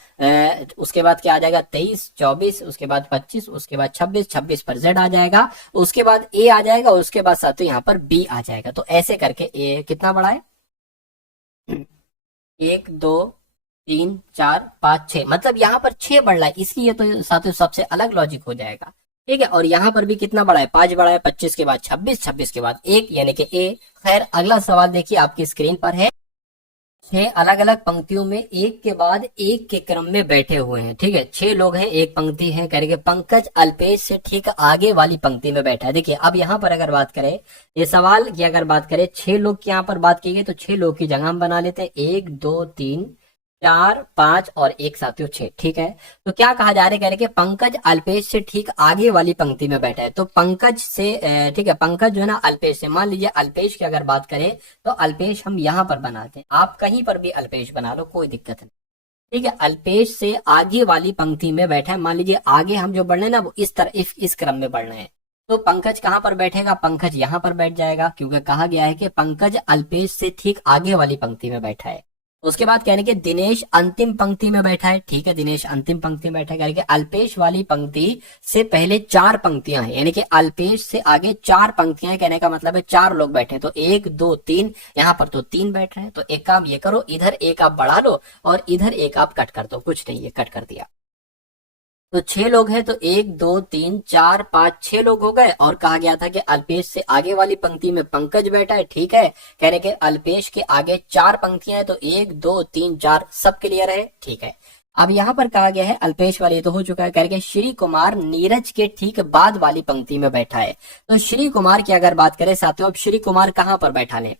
उसके बाद क्या आ जाएगा? 23, 24, उसके बाद 25, उसके बाद 26, 26 पर जेड आ जाएगा, उसके बाद ए आ जाएगा, उसके बाद साथ यहाँ पर बी आ जाएगा। तो ऐसे करके ए कितना बड़ा है? 1, 2, 3, 4, 5, 6, मतलब यहाँ पर 6 बढ़ रहा है, इसलिए तो साथियों सबसे अलग लॉजिक हो जाएगा। ठीक है, और यहाँ पर भी कितना बड़ा है? 5 बड़ा है। 25 के बाद 26, 26 के बाद 1 यानी कि ए। खैर अगला सवाल देखिए आपकी स्क्रीन पर है। 6 अलग अलग पंक्तियों में एक के बाद एक के क्रम में बैठे हुए हैं। ठीक है, 6 लोग हैं, एक पंक्ति है। करेंगे पंकज अल्पेश से ठीक आगे वाली पंक्ति में बैठा है। देखिए अब यहाँ पर अगर बात करें, ये सवाल की अगर बात करें 6 लोग की यहाँ पर बात की गई, तो 6 लोग की जगह हम बना लेते हैं 1, 2, 3, 4, 5 और 1 साथियों 6। ठीक है, तो क्या कहा जा रहा है? कह रहे कि पंकज अल्पेश से ठीक आगे वाली पंक्ति में बैठा है। तो पंकज से ठीक है, पंकज जो है ना अल्पेश से, मान लीजिए अल्पेश की अगर बात करें तो अल्पेश हम यहाँ पर बनाते हैं, आप कहीं पर भी अल्पेश बना लो, कोई दिक्कत नहीं। ठीक है, अल्पेश से आगे वाली पंक्ति में बैठा है। मान लीजिए आगे हम जो बढ़ रहे हैं ना वो इस तरह इस क्रम में बढ़ रहे हैं, तो पंकज कहां पर बैठेगा? पंकज यहाँ पर बैठ जाएगा, क्योंकि कहा गया है कि पंकज अल्पेश से ठीक आगे वाली पंक्ति में बैठा है। उसके बाद कहने के दिनेश अंतिम पंक्ति में बैठा है। ठीक है, दिनेश अंतिम पंक्ति में बैठा है। कहने के अल्पेश वाली पंक्ति से पहले 4 पंक्तियां हैं, यानी कि अल्पेश से आगे 4 पंक्तियां हैं। कहने का मतलब है 4 लोग बैठे हैं, तो 1, 2, 3, यहाँ पर तो 3 बैठ रहे हैं। तो एक काम ये करो, इधर एक आप बढ़ा लो और इधर एक आप कट कर दो, कुछ नहीं, ये कट कर दिया। तो 6 लोग हैं, तो 1, 2, 3, 4, 5, 6 लोग हो गए। और कहा गया था कि अल्पेश से आगे वाली पंक्ति में पंकज बैठा है। ठीक है, कह रहे कि अल्पेश के आगे 4 पंक्तियां हैं, तो 1, 2, 3, 4 सब क्लियर है। ठीक है, अब यहाँ पर कहा गया है अल्पेश वाले तो हो चुका है। कह रहे श्री कुमार नीरज के ठीक बाद वाली पंक्ति में बैठा है। तो श्री कुमार की अगर बात करें साथियों, अब श्री कुमार कहां पर बैठा ले?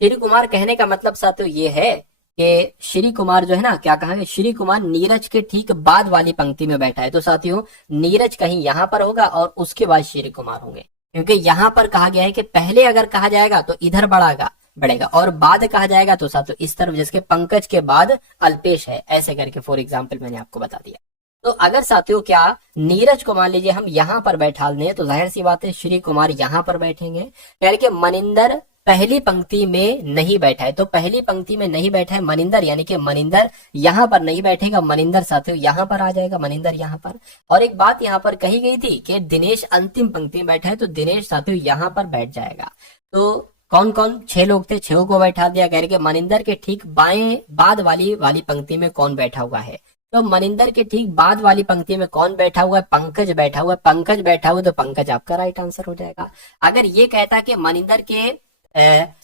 श्री कुमार कहने का मतलब साथियों ये है कि श्री कुमार जो है ना, क्या कहा, श्री कुमार नीरज के ठीक बाद वाली पंक्ति में बैठा है। तो साथियों नीरज कहीं यहां पर होगा और उसके बाद श्री कुमार होंगे, क्योंकि यहां पर कहा गया है कि पहले अगर कहा जाएगा तो इधर बढ़ेगा और बाद कहा जाएगा तो साथियों इस तरफ, जैसे पंकज के बाद अल्पेश है, ऐसे करके फॉर एग्जाम्पल मैंने आपको बता दिया। तो अगर साथियों क्या नीरज को मान लीजिए हम यहाँ पर बैठा दें तो जाहिर सी बात है श्री कुमार यहाँ पर बैठेंगे, यानी कि मनिंदर पहली पंक्ति में नहीं बैठा है। तो पहली पंक्ति में नहीं बैठा है मनिंदर, यानी कि मनिंदर यहाँ पर नहीं बैठेगा, मनिंदर साथियों यहाँ पर आ जाएगा, मनिंदर यहाँ पर। और एक बात यहाँ पर कही गई थी कि दिनेश अंतिम पंक्ति में बैठा है, तो दिनेश साथियों यहाँ पर बैठ जाएगा। तो कौन कौन 6 लोग थे, 6 को बैठा दिया, कह रहे कि मनिंदर के ठीक बाएं बाद वाली पंक्ति में कौन बैठा हुआ है। तो मनिंदर के ठीक बाद वाली पंक्ति में कौन बैठा हुआ है, पंकज बैठा हुआ है। पंकज बैठा हुआ तो पंकज आपका राइट आंसर हो जाएगा। अगर ये कहता कि मनिंदर के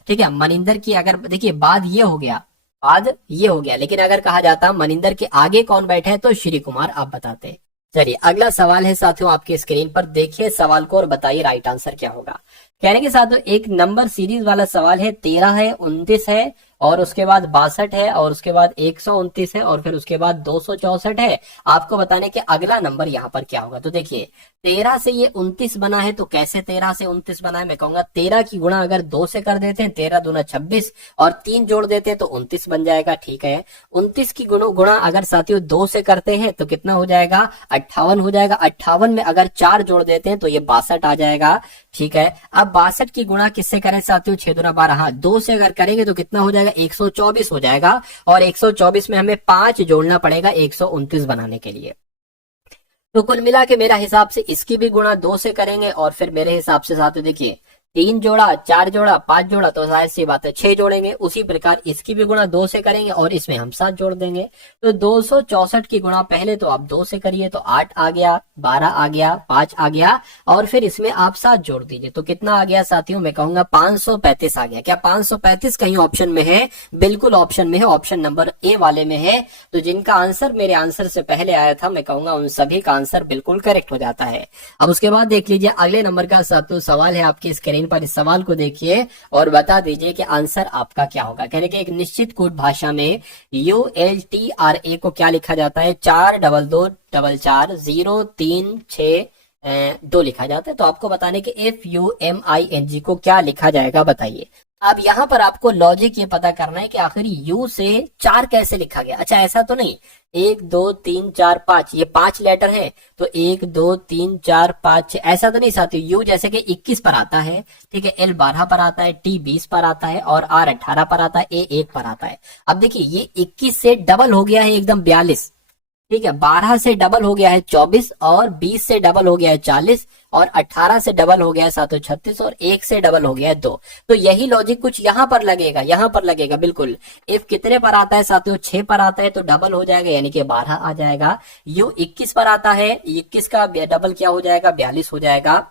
ठीक है, मनिंदर की अगर देखिए बाद ये हो गया, लेकिन अगर कहा जाता मनिंदर के आगे कौन बैठा है तो श्री कुमार आप बताते। चलिए अगला सवाल है साथियों आपकी स्क्रीन पर, देखिए सवाल को और बताइए राइट आंसर क्या होगा। कहने के साथ एक नंबर सीरीज वाला सवाल है, 13 है, 29 है और उसके बाद 62 है और उसके बाद 129 है और फिर उसके बाद 264 है। आपको बताने के अगला नंबर यहाँ पर क्या होगा। तो देखिए 13 से ये 29 बना है, तो कैसे 13 से 29 बना है, मैं कहूंगा 13 की गुणा अगर 2 से कर देते हैं, 13 दूना 26 और 3 जोड़ देते हैं तो 29 बन जाएगा। ठीक है, 29 की गुणा अगर साथियों 2 से करते हैं तो कितना हो जाएगा, 58 हो जाएगा। 58 में अगर 4 जोड़ देते हैं तो ये 62 आ जाएगा। ठीक है, अब 62 की गुणा किससे करें साथियों, 6 दूना 12, हाँ 2 से अगर करेंगे तो कितना हो जाएगा, 124 हो जाएगा। और 124 में हमें 5 जोड़ना पड़ेगा 129 बनाने के लिए। तो कुल मिला के मेरा हिसाब से इसकी भी गुणा 2 से करेंगे और फिर मेरे हिसाब से साथियों देखिए 3 जोड़ा, 4 जोड़ा, 5 जोड़ा, तो जाहिर सी बात है 6 जोड़ेंगे। उसी प्रकार इसकी भी गुणा 2 से करेंगे और इसमें हम 7 जोड़ देंगे। तो 264 की गुणा पहले तो आप 2 से करिए तो 8 आ गया, 12 आ गया, 5 आ गया और फिर इसमें आप 7 जोड़ दीजिए तो कितना आ गया साथियों, मैं कहूंगा 535 आ गया। क्या 535 कहीं ऑप्शन में है? बिल्कुल ऑप्शन में है, ऑप्शन नंबर ए वाले में है। तो जिनका आंसर मेरे आंसर से पहले आया था, मैं कहूंगा उन सभी का आंसर बिल्कुल करेक्ट हो जाता है। अब उसके बाद देख लीजिए अगले नंबर का साथियों सवाल है आपकी स्क्रीन पर। इस सवाल को देखिए और बता दीजिए कि आंसर आपका क्या होगा। कहने के एक निश्चित कोड भाषा में ULTRA को क्या लिखा जाता है, 422444036 2 लिखा जाता है। तो आपको बताने के FUMING को क्या लिखा जाएगा बताइए। अब यहाँ पर आपको लॉजिक ये पता करना है कि आखिर U से 4 कैसे लिखा गया। अच्छा ऐसा तो नहीं 1 2 3 4 5 ये 5 लेटर है तो 1 2 3 4 5 6 ऐसा तो नहीं साथियों। U जैसे कि 21 पर आता है, ठीक है, L 12 पर आता है, T 20 पर आता है और R 18 पर आता है, A 1 पर आता है। अब देखिए ये 21 से डबल हो गया है एकदम 42, ठीक है, 12 से डबल हो गया है 24 और 20 से डबल हो गया है 40 और 18 से डबल हो गया है 736 और 1 से डबल हो गया है 2। तो यही लॉजिक कुछ यहाँ पर लगेगा बिल्कुल। इफ कितने पर आता है साथियों, 6 पर आता है तो डबल हो जाएगा यानी कि 12 आ जाएगा। U 21 पर आता है, 21 का डबल क्या हो जाएगा, 42 हो जाएगा,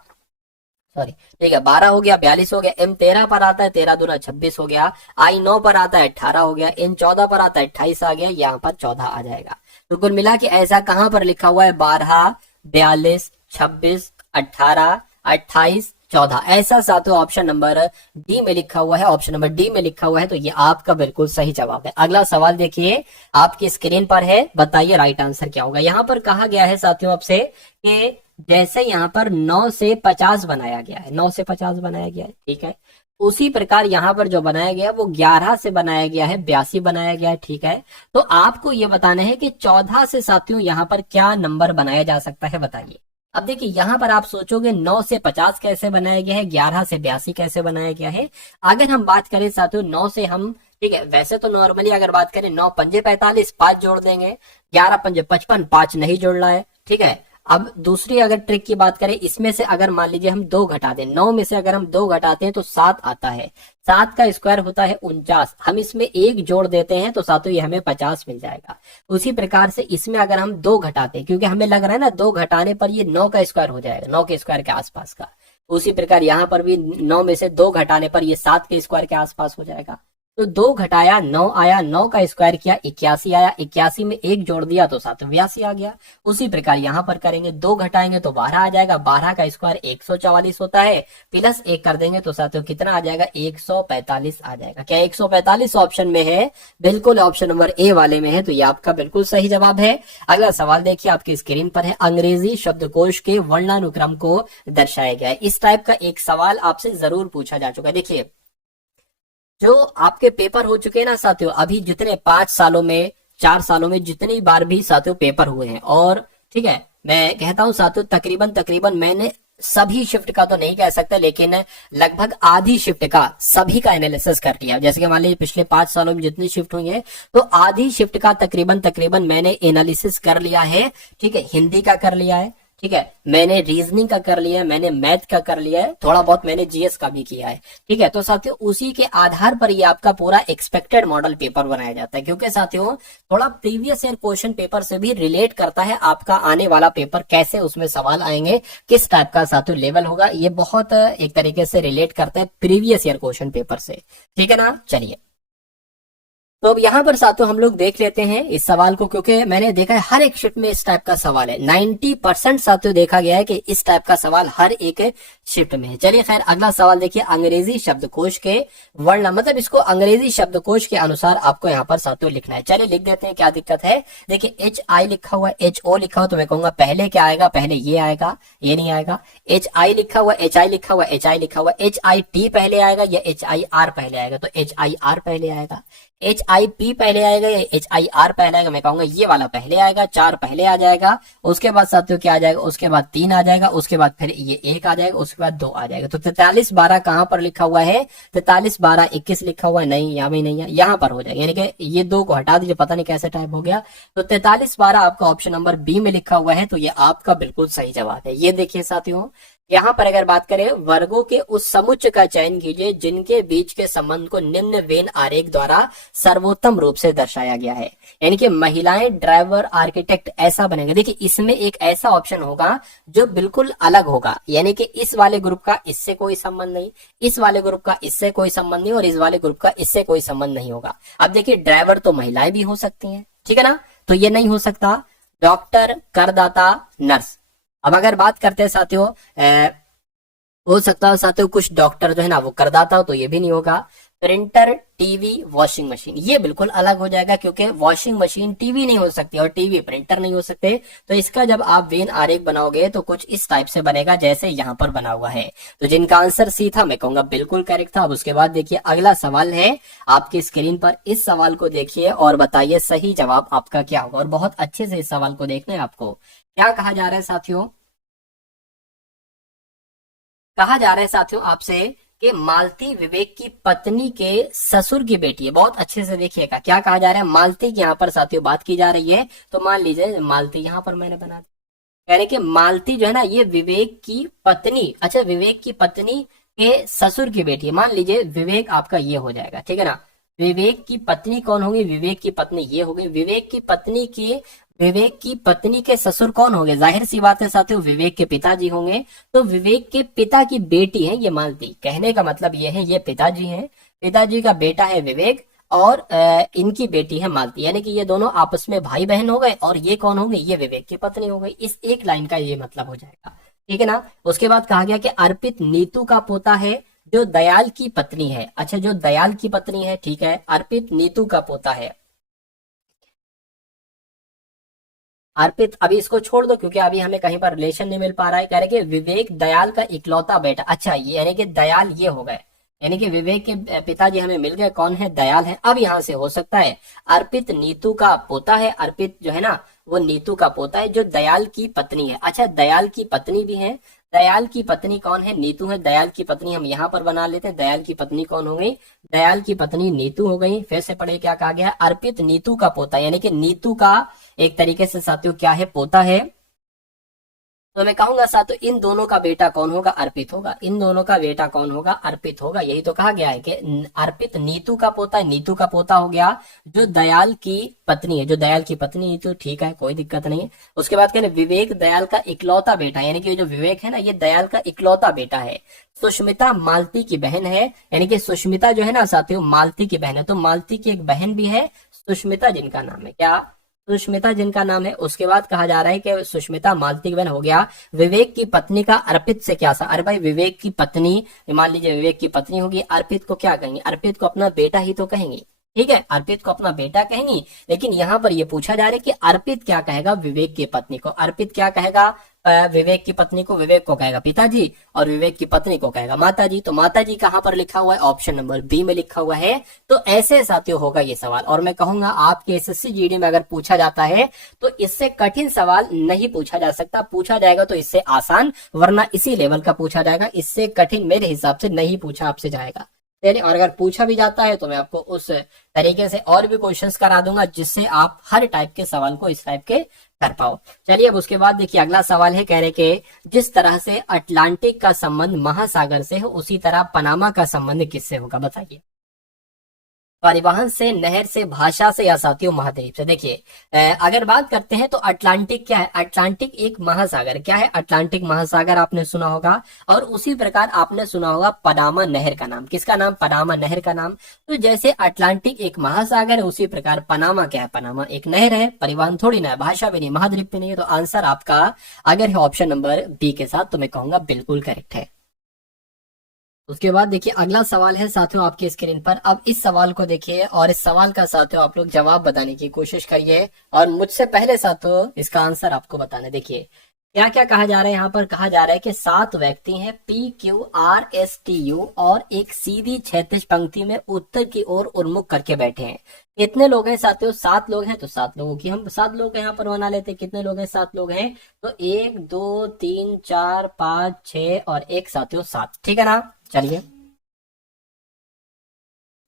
सॉरी ठीक है 12 हो गया, 42 हो गया। M 13 पर आता है, 13 दूना 26 हो गया। I 9 पर आता है, 18 हो गया। N 14 पर आता है, 28 आ गया, यहाँ पर 14 आ जाएगा। तो कुल मिला के ऐसा कहां पर लिखा हुआ है, 12 42 26 18 28 14 ऐसा सातों ऑप्शन नंबर डी में लिखा हुआ है। ऑप्शन नंबर डी में लिखा हुआ है तो ये आपका बिल्कुल सही जवाब है। अगला सवाल देखिए आपकी स्क्रीन पर है, बताइए राइट आंसर क्या होगा। यहाँ पर कहा गया है साथियों आपसे कि जैसे यहाँ पर 9 से 50 बनाया गया है, 9 से 50 बनाया गया है, ठीक है, उसी प्रकार यहाँ पर जो बनाया गया वो 11 से बनाया गया है, 82 बनाया गया है, ठीक है। तो आपको ये बताना है कि 14 से साथियों यहाँ पर क्या नंबर बनाया जा सकता है, बताइए। अब देखिए यहाँ पर आप सोचोगे 9 से 50 कैसे बनाया गया है, 11 से 82 कैसे बनाया गया है। अगर हम बात करें साथियों 9 से हम, ठीक है, वैसे तो नॉर्मली अगर बात करें 9 पंजे 45 5 जोड़ देंगे, 11 पंजे 55 5 नहीं जोड़ रहा है, ठीक है। अब दूसरी अगर ट्रिक की बात करें, इसमें से अगर मान लीजिए हम 2 घटा दें, 9 में से अगर हम 2 घटाते हैं तो 7 आता है, 7 का स्क्वायर होता है 49, हम इसमें 1 जोड़ देते हैं तो साथियों ये हमें 50 मिल जाएगा। उसी प्रकार से इसमें अगर हम 2 घटाते हैं, क्योंकि हमें लग रहा है ना 2 घटाने पर ये 9 का स्क्वायर हो जाएगा, 9 के स्क्वायर के आसपास का। उसी प्रकार यहाँ पर भी 9 में से 2 घटाने पर ये 7 के स्क्वायर के आसपास हो जाएगा। तो 2 घटाया 9 आया, 9 का स्क्वायर किया 81 आया, 81 में 1 जोड़ दिया तो 87 आ गया। उसी प्रकार यहाँ पर करेंगे, 2 घटाएंगे तो 12 आ जाएगा, 12 का स्क्वायर 144 होता है, प्लस 1 कर देंगे तो साथियों कितना आ जाएगा, 145 आ जाएगा। क्या 145 ऑप्शन में है? बिल्कुल ऑप्शन नंबर ए वाले में है, तो ये आपका बिल्कुल सही जवाब है। अगला सवाल देखिए आपकी स्क्रीन पर है, अंग्रेजी शब्दकोश के वर्णानुक्रम को दर्शाया गया है। इस टाइप का एक सवाल आपसे जरूर पूछा जा चुका है। देखिए जो आपके पेपर हो चुके हैं ना साथियों, अभी जितने 5 सालों में 4 सालों में जितनी बार भी साथियों पेपर हुए हैं, और ठीक है मैं कहता हूं साथियों तकरीबन तकरीबन मैंने सभी शिफ्ट का तो नहीं कह सकता, लेकिन लगभग आधी शिफ्ट का सभी का एनालिसिस कर लिया। जैसे कि मान लीजिए पिछले 5 सालों में जितनी शिफ्ट हुई है तो आधी शिफ्ट का तकरीबन तकरीबन मैंने एनालिसिस कर लिया है। ठीक है, हिंदी का कर लिया है, ठीक है, मैंने रीजनिंग का कर लिया है, मैंने मैथ का कर लिया है, थोड़ा बहुत मैंने जीएस का भी किया है। ठीक है, तो साथियों उसी के आधार पर ये आपका पूरा एक्सपेक्टेड मॉडल पेपर बनाया जाता है, क्योंकि साथियों थोड़ा प्रीवियस ईयर क्वेश्चन पेपर से भी रिलेट करता है आपका आने वाला पेपर, कैसे उसमें सवाल आएंगे, किस टाइप का साथियों लेवल होगा, ये बहुत एक तरीके से रिलेट करता है प्रीवियस ईयर क्वेश्चन पेपर से। ठीक है ना, चलिए तो अब यहाँ पर साथियों हम लोग देख लेते हैं इस सवाल को, क्योंकि मैंने देखा है हर एक शिफ्ट में इस टाइप का सवाल है। 90% साथियों देखा गया है कि इस टाइप का सवाल हर एक शिफ्ट में है। चलिए खैर अगला सवाल देखिए, अंग्रेजी शब्दकोश के वर्ण, मतलब इसको अंग्रेजी शब्दकोश के अनुसार आपको यहाँ पर साथियों लिखना है। चलिए लिख देते हैं, क्या दिक्कत है। देखिए HI लिखा हुआ है, HO लिखा हुआ, तो मैं कहूंगा पहले क्या आएगा, पहले ये आएगा, ये नहीं आएगा। HI लिखा हुआ, HI लिखा हुआ, HI लिखा हुआ, HIT पहले आएगा या HIR पहले आएगा, तो HIR पहले आएगा। HIP पहले आएगा या HIR पहले आएगा, मैं कहूंगा ये वाला पहले आएगा, 4 पहले आ जाएगा। उसके बाद साथियों क्या आ जाएगा, उसके बाद 3 आ जाएगा, उसके बाद फिर ये 1 आ जाएगा, उसके बाद 2 आ जाएगा। तो 43 12 कहां पर लिखा हुआ है, 43 12 21 लिखा हुआ है, नहीं यहाँ भी नहीं है, यहाँ पर हो जाएगा, यानी कि ये 2 को हटा दीजिए, पता नहीं कैसे टाइप हो गया। तो 43 12 आपका ऑप्शन नंबर बी में लिखा हुआ है, तो ये आपका बिल्कुल सही जवाब है। ये देखिए साथियों यहाँ पर अगर बात करें, वर्गों के उस समुच्चय का चयन कीजिए जिनके बीच के संबंध को निम्न वेन आरेख द्वारा सर्वोत्तम रूप से दर्शाया गया है। यानी कि महिलाएं, ड्राइवर, आर्किटेक्ट, ऐसा बनेगा। देखिए इसमें एक ऐसा ऑप्शन होगा जो बिल्कुल अलग होगा, यानी कि इस वाले ग्रुप का इससे कोई संबंध नहीं, इस वाले ग्रुप का इससे कोई संबंध नहीं, और इस वाले ग्रुप का इससे कोई संबंध नहीं होगा। अब देखिए ड्राइवर तो महिलाएं भी हो सकती हैं, ठीक है ना, तो ये नहीं हो सकता। डॉक्टर, करदाता, नर्स। अब अगर बात करते हैं साथियों, हो सकता है साथियों कुछ डॉक्टर जो है ना वो करदाता हो, तो ये भी नहीं होगा। प्रिंटर, टीवी, वॉशिंग मशीन, ये बिल्कुल अलग हो जाएगा, क्योंकि वॉशिंग मशीन टीवी नहीं हो सकती और टीवी प्रिंटर नहीं हो सकते। तो इसका जब आप वेन आरेख बनाओगे तो कुछ इस टाइप से बनेगा जैसे यहाँ पर बना हुआ है। तो जिनका आंसर सी था, मैं कहूंगा बिल्कुल करेक्ट था। अब उसके बाद देखिए अगला सवाल है आपकी स्क्रीन पर, इस सवाल को देखिए और बताइए सही जवाब आपका क्या होगा। और बहुत अच्छे से इस सवाल को देखना है आपको। क्या कहा जा रहा है साथियों, कहा जा रहा है साथियों आपसे कि मालती विवेक की पत्नी के ससुर की बेटी है। बहुत अच्छे से देखिएगा क्या कहा जा रहा है। मालती की यहाँ पर साथियों बात की जा रही है, तो मान लीजिए मालती यहाँ पर मैंने बना दी, कह रहे कि मालती जो है ना ये विवेक की पत्नी, अच्छा विवेक की पत्नी के ससुर की बेटी है। मान लीजिए विवेक आपका ये हो जाएगा, ठीक है ना। विवेक की पत्नी कौन होगी, विवेक की पत्नी ये हो गई। विवेक की पत्नी के ससुर कौन होंगे, जाहिर सी बात है साथियों विवेक के पिताजी होंगे। तो विवेक के पिता की बेटी है ये मालती, कहने का मतलब ये है ये पिताजी हैं, पिताजी का बेटा है विवेक और इनकी बेटी है मालती, यानी कि ये दोनों आपस में भाई बहन हो गए। और ये कौन हो गई, ये विवेक की पत्नी हो गई। इस एक लाइन का ये मतलब हो जाएगा, ठीक है ना। उसके बाद कहा गया कि अर्पित नीतू का पोता है जो दयाल की पत्नी है। अच्छा जो दयाल की पत्नी है, ठीक है, अर्पित नीतू का पोता है। अर्पित अभी इसको छोड़ दो क्योंकि अभी हमें कहीं पर रिलेशन नहीं मिल पा रहा है। कह रहे कि विवेक दयाल का इकलौता बेटा, अच्छा ये यानी कि दयाल ये हो गए, यानी कि विवेक के पिताजी हमें मिल गए, कौन है, दयाल है। अब यहाँ से हो सकता है अर्पित नीतू का पोता है, अर्पित जो है ना वो नीतू का पोता है जो दयाल की पत्नी है। अच्छा दयाल की पत्नी भी है, दयाल की पत्नी कौन है, नीतू है। दयाल की पत्नी हम यहाँ पर बना लेते हैं, दयाल की पत्नी कौन हो गई, दयाल की पत्नी नीतू हो गई। फिर से पढ़े क्या कहा गया, अर्पित नीतू का पोता, यानी कि नीतू का एक तरीके से साथियों क्या है, पोता है। तो मैं कहूंगा साथियों इन दोनों का बेटा कौन होगा, अर्पित होगा। इन दोनों का बेटा कौन होगा, अर्पित होगा। यही तो कहा गया है कि अर्पित नीतू का पोता है, नीतू का पोता हो गया जो दयाल की पत्नी है, जो दयाल की पत्नी नीतू, ठीक है कोई दिक्कत नहीं है। उसके बाद कहने विवेक दयाल का इकलौता बेटा, यानी कि जो विवेक है ना ये दयाल का इकलौता बेटा है। सुष्मिता मालती की बहन है, यानी कि सुष्मिता जो है ना साथियों मालती की बहन है, तो मालती की एक बहन भी है सुष्मिता जिनका नाम है क्या, सुष्मिता जिनका नाम है। उसके बाद कहा जा रहा है कि सुष्मिता मालती की बहन हो गया। विवेक की पत्नी का अर्पित से क्या सा, अरे भाई विवेक की पत्नी, मान लीजिए विवेक की पत्नी होगी, अर्पित को क्या कहेंगे, अर्पित को अपना बेटा ही तो कहेंगे, ठीक है, अर्पित को अपना बेटा कहेंगी। लेकिन यहाँ पर ये पूछा जा रहा है कि अर्पित क्या कहेगा विवेक की पत्नी को, अर्पित क्या कहेगा विवेक की पत्नी को, विवेक को कहेगा पिताजी और विवेक की पत्नी को कहेगा माताजी। तो माताजी कहाँ पर लिखा हुआ है, ऑप्शन नंबर बी में लिखा हुआ है। तो ऐसे साथियों होगा ये सवाल। और मैं कहूंगा आपके एसएससी जीडी में अगर पूछा जाता है तो इससे कठिन सवाल नहीं पूछा जा सकता, पूछा जाएगा तो इससे आसान, वरना इसी लेवल का पूछा जाएगा, इससे कठिन मेरे हिसाब से नहीं पूछा आपसे जाएगा। और अगर पूछा भी जाता है तो मैं आपको उस तरीके से और भी क्वेश्चंस करा दूंगा जिससे आप हर टाइप के सवाल को इस टाइप के कर पाओ। चलिए अब उसके बाद देखिए अगला सवाल है, कह रहे कि जिस तरह से अटलांटिक का संबंध महासागर से है उसी तरह पनामा का संबंध किससे होगा, बताइए। परिवहन से, नहर से, भाषा से या साथियों महाद्वीप से। देखिए अगर बात करते हैं तो अटलांटिक क्या है, अटलांटिक एक महासागर, क्या है अटलांटिक महासागर आपने सुना होगा। और उसी प्रकार आपने सुना होगा पनामा नहर का नाम, किसका नाम, पनामा नहर का नाम। तो जैसे अटलांटिक एक महासागर है उसी प्रकार पनामा क्या है, पनामा एक नहर है, परिवहन थोड़ी ना है, भाषा भी नहीं, महाद्वीप भी नहीं है। तो आंसर आपका अगर है ऑप्शन नंबर बी के साथ तो मैं कहूंगा बिल्कुल करेक्ट है। उसके बाद देखिए अगला सवाल है साथियों आपकी स्क्रीन पर। अब इस सवाल को देखिए और इस सवाल का साथियों आप लोग जवाब बताने की कोशिश करिए और मुझसे पहले साथियों इसका आंसर आपको बताना। देखिए क्या क्या कहा जा रहा है, यहाँ पर कहा जा रहा है कि 7 व्यक्ति हैं PQRSTU और एक सीधी क्षैतिज पंक्ति में उत्तर की ओर उन्मुख करके बैठे हैं। कितने लोग हैं साथियों, 7 लोग हैं। तो 7 लोगों की हम 7 लोग यहाँ पर बना लेते हैं। कितने लोग हैं, 7 लोग हैं। तो 1 2 3 4 5 6 और एक साथियों 7, ठीक है ना। चलिए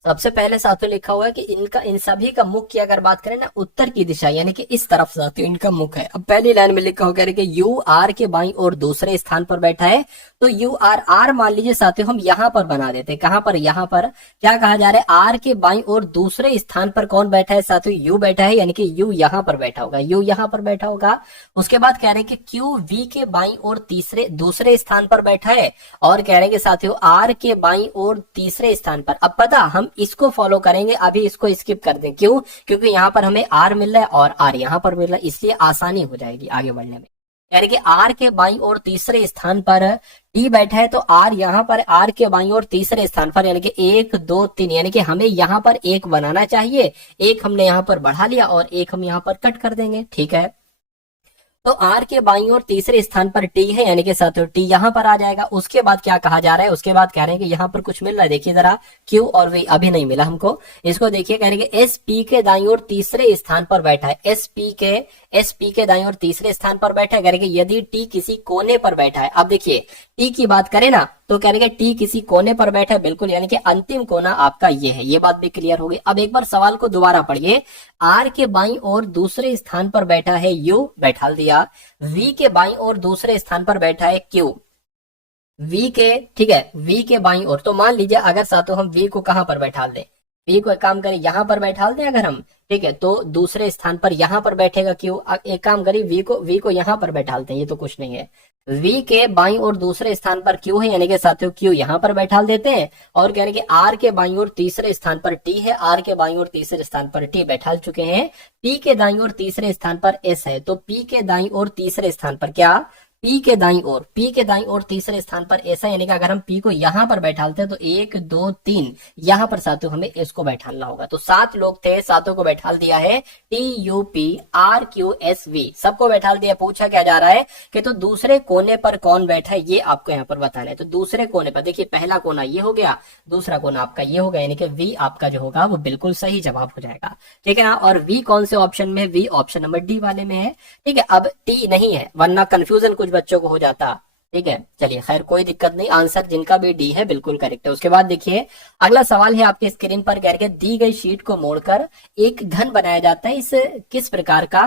सबसे पहले साथियों लिखा हुआ है कि इनका, इन सभी का मुख की अगर बात करें ना उत्तर की दिशा यानी कि इस तरफ साथियों इनका मुख है। अब पहली लाइन में लिखा हुआ है कि यू आर के बाईं और दूसरे स्थान पर बैठा है। तो यू आर, आर मान लीजिए साथियों हम यहाँ पर बना देते हैं, कहां पर, यहाँ पर। क्या कहा जा रहा है, आर के बाईं और दूसरे स्थान पर कौन बैठा है साथियों, यू बैठा है, यानी कि यू यहाँ पर बैठा होगा, यू यहाँ पर बैठा होगा। उसके बाद कह रहे हैं कि क्यू वी के बाईं और दूसरे स्थान पर बैठा है। और कह रहे हैं कि साथियों आर के बाईं और तीसरे स्थान पर। अब पता हम इसको फॉलो करेंगे, अभी इसको स्किप कर दें, क्यों, क्योंकि यहाँ पर हमें आर मिल रहा है और आर यहाँ पर मिल रहा है, इसलिए आसानी हो जाएगी आगे बढ़ने में। यानी कि आर के बाईं और तीसरे स्थान पर टी बैठा है तो आर यहाँ पर, आर के बाईं और तीसरे स्थान पर यानी कि 1 2 3, यानी कि हमें यहाँ पर एक बनाना चाहिए, एक हमने यहाँ पर बढ़ा लिया और एक हम यहाँ पर कट कर देंगे, ठीक है। तो आर के बाईं और तीसरे स्थान पर टी है, यानी कि साथियों टी यहाँ पर आ जाएगा। उसके बाद क्या कहा जा रहा है, उसके बाद कह रहे हैं कि यहाँ पर कुछ मिल रहा है, देखिए जरा क्यू और वी अभी नहीं मिला हमको, इसको देखिए। कह रहे हैं कि एस पी के दाईं और तीसरे स्थान पर बैठा है, एस पी के दाईं और तीसरे स्थान पर बैठा है। कह रहे हैं कि यदि टी किसी कोने पर बैठा है, अब देखिए टी की बात करें ना तो कह रहे हैं टी किसी कोने पर बैठा है, बिल्कुल, यानी कि अंतिम कोना आपका ये है, ये बात भी क्लियर होगी। अब एक बार सवाल को दोबारा पढ़िए, आर के बाईं और दूसरे स्थान पर बैठा है यू, बैठा दिया। वी के बाईं और दूसरे स्थान पर बैठा है क्यू, वी के, ठीक है, वी के बाईं ओर। तो मान लीजिए अगर साथों हम वी को कहां पर बैठा दें, वी को एक काम करें यहां पर बैठा दें अगर हम, ठीक है, तो दूसरे स्थान पर यहां पर बैठेगा क्यू। एक काम करिए वी को यहां पर बैठालते हैं, ये तो कुछ नहीं है। वी के बाईं और दूसरे स्थान पर क्यू है, यानी कि साथियों क्यू यहां पर बैठाल देते हैं। और कह रहे कि आर के बाईं और तीसरे स्थान पर टी है, आर के बाईं और तीसरे स्थान पर टी बैठाल चुके हैं। पी के दाईं और तीसरे स्थान पर एस है, तो पी के दाईं और तीसरे स्थान पर क्या, पी के दाईं ओर तीसरे स्थान पर ऐसा, यानी कि अगर हम पी को यहां पर बैठालते हैं तो 1 2 3 यहां पर साथियों हमें एस को बैठालना होगा। तो 7 लोग थे, 7 को बैठाल दिया है, TUPRQSV सबको बैठाल दिया। पूछा क्या जा रहा है कि तो दूसरे कोने पर कौन बैठा है ये आपको यहाँ पर बताना है। तो दूसरे कोने पर देखिए पहला कोना ये हो गया, दूसरा कोना आपका ये हो गया, यानी कि वी आपका जो होगा वो बिल्कुल सही जवाब हो जाएगा, ठीक है ना। और वी कौन से ऑप्शन में, वी ऑप्शन नंबर डी वाले में है, ठीक है। अब टी नहीं है वरना कंफ्यूजन कुछ बच्चों को हो जाता, ठीक है। चलिए खैर कोई दिक्कत नहीं, आंसर जिनका भी डी है बिल्कुल करेक्ट है। उसके बाद देखिए अगला सवाल है आपके स्क्रीन पर, कह के दी गई शीट को मोड़कर एक घन बनाया जाता है, इस किस प्रकार का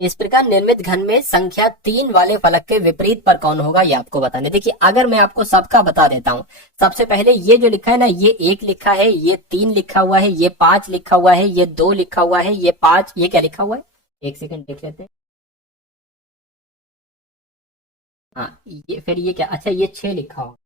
इस प्रकार निर्मित घन में संख्या 3 वाले फलक के विपरीत पर कौन होगा, ये आपको बताना है। देखिए अगर मैं आपको सबका बता देता हूं, सबसे पहले ये जो लिखा है ना, ये 1 लिखा है, ये 3 लिखा हुआ है, ये 5 लिखा हुआ है, ये 2 लिखा हुआ है, ये 5, ये क्या लिखा हुआ है, एक सेकंड देख लेते हैं। हाँ ये फिर ये क्या, अच्छा ये 6 लिखा हुआ,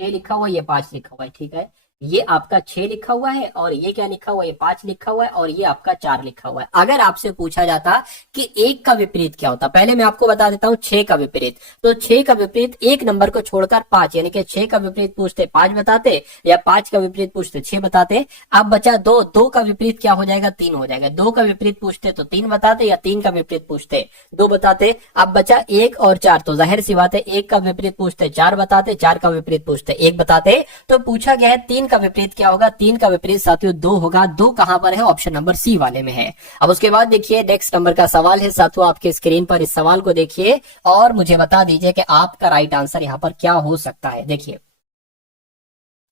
6 लिखा हुआ, ये 5 लिखा हुआ है, ठीक है। ये आपका 6 लिखा हुआ है, और ये क्या लिखा हुआ है, ये 5 लिखा हुआ है, और ये आपका 4 लिखा हुआ है। अगर आपसे पूछा जाता कि 1 का विपरीत क्या होता, पहले मैं आपको बता देता हूं 6 का विपरीत। तो 6 का विपरीत एक नंबर को छोड़कर 5, यानी कि 6 का विपरीत पूछते 5 बताते, या 5 का विपरीत पूछते 6 बताते। अब बचा 2, 2 का विपरीत क्या हो जाएगा, 3 हो जाएगा। 2 का विपरीत पूछते तो 3 बताते, या 3 का विपरीत पूछते 2 बताते। अब बचा 1 और 4, तो जाहिर सी बात है 1 का विपरीत पूछते 4 बताते, 4 का विपरीत पूछते 1 बताते। तो पूछा गया है 3 का विपरीत क्या होगा, 3 का विपरीत साथियों 2 होगा। 2 कहां पर है, ऑप्शन नंबर सी वाले में है। अब उसके बाद देखिए नेक्स्ट नंबर का सवाल है साथियों, आपके स्क्रीन पर इस सवाल को देखिए और मुझे बता दीजिए कि आपका राइट आंसर यहां पर क्या हो सकता है। देखिए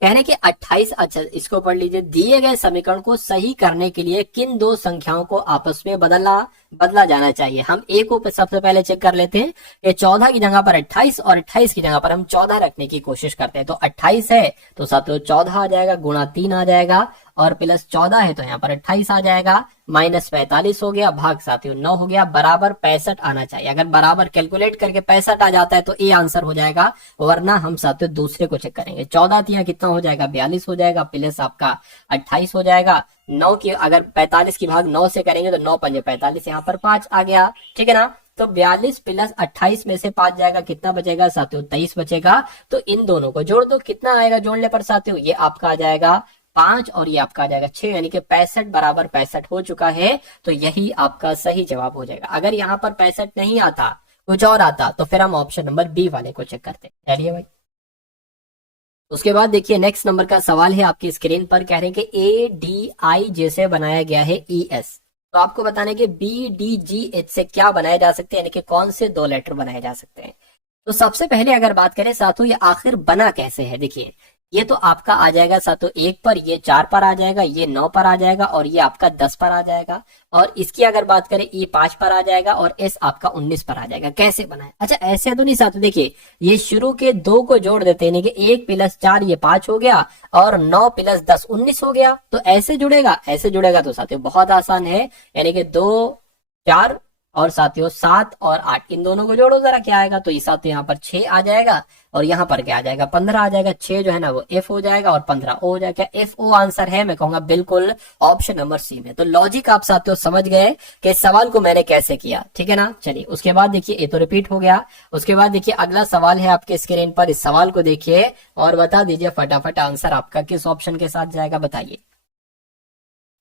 कहने के 28, अच्छा इसको पढ़ लीजिए। दिए गए समीकरण को सही करने के लिए किन दो संख्याओं को आपस में बदला जाना चाहिए। हम ए को सबसे पहले चेक कर लेते हैं कि 14 की जगह पर 28 और 28 की जगह पर हम 14 रखने की कोशिश करते हैं। तो 28 है तो साथियों 14 आ जाएगा, गुणा 3 आ जाएगा, और प्लस 14 है तो यहाँ पर 28 आ जाएगा, माइनस 45 हो गया, भाग साथियों 9 हो गया, बराबर 65 आना चाहिए। अगर बराबर कैलकुलेट करके 65 आ जाता है तो ए आंसर हो जाएगा, वरना हम साथियों दूसरे को चेक करेंगे। 14 तिया कितना हो जाएगा, 42 हो जाएगा, प्लस आपका 28 हो जाएगा। 9 की अगर 45 की भाग 9 से करेंगे तो 9 पंजे 45, यहाँ पर 5 आ गया, ठीक है ना। तो 42 प्लस 28 में से 5 जाएगा, कितना बचेगा साथियों, 23 बचेगा। तो इन दोनों को जोड़ दो, कितना आएगा जोड़ने पर साथियों, ये आपका आ जाएगा 5 और ये आपका आ जाएगा 6, यानी कि 65 बराबर 65 हो चुका है। तो यही आपका सही जवाब हो जाएगा। अगर यहाँ पर 65 नहीं आता, कुछ और आता, तो फिर हम ऑप्शन नंबर बी वाले को चेक करते हैं। चलिए भाई उसके बाद देखिए नेक्स्ट नंबर का सवाल है आपकी स्क्रीन पर, कह रहे हैं कि ए डी आई जैसे बनाया गया है ई एस। तो आपको बताने के बी डी जी एच से क्या बनाए जा सकते हैं, यानी कि कौन से 2 लेटर बनाए जा सकते हैं। तो सबसे पहले अगर बात करें साथियों, ये आखिर बना कैसे है। देखिए ये तो आपका आ जाएगा साथियों 1 पर, ये 4 पर आ जाएगा, ये 9 पर आ जाएगा, और ये आपका 10 पर आ जाएगा। और इसकी अगर बात करें ये 5 पर आ जाएगा, और एस आपका 19 पर आ जाएगा। कैसे बनाए, अच्छा ऐसे तो नहीं साथियों, देखिए ये शुरू के 2 को जोड़ देते हैं, कि 1 प्लस 4 ये 5 हो गया, और 9 प्लस 10 19 हो गया। तो ऐसे जुड़ेगा, ऐसे जुड़ेगा तो साथियों बहुत आसान है, यानी कि 2 4 और साथियों 7 और 8, इन दोनों को जोड़ो जरा, क्या आएगा, तो ये साथियों यहाँ पर 6 आ जाएगा, और यहाँ पर क्या आ जाएगा, 15 आ जाएगा। 6 जो है ना वो एफ हो जाएगा, और 15 ओ हो जाएगा। एफ ओ आंसर है, मैं कहूंगा बिल्कुल ऑप्शन नंबर सी में। तो लॉजिक आप साथियों समझ गए कि इस सवाल को मैंने कैसे किया, ठीक है ना। चलिए उसके बाद देखिए ये तो रिपीट हो गया। उसके बाद देखिए अगला सवाल है आपके स्क्रीन पर, इस सवाल को देखिए और बता दीजिए फटाफट आंसर आपका किस ऑप्शन के साथ जाएगा, बताइए।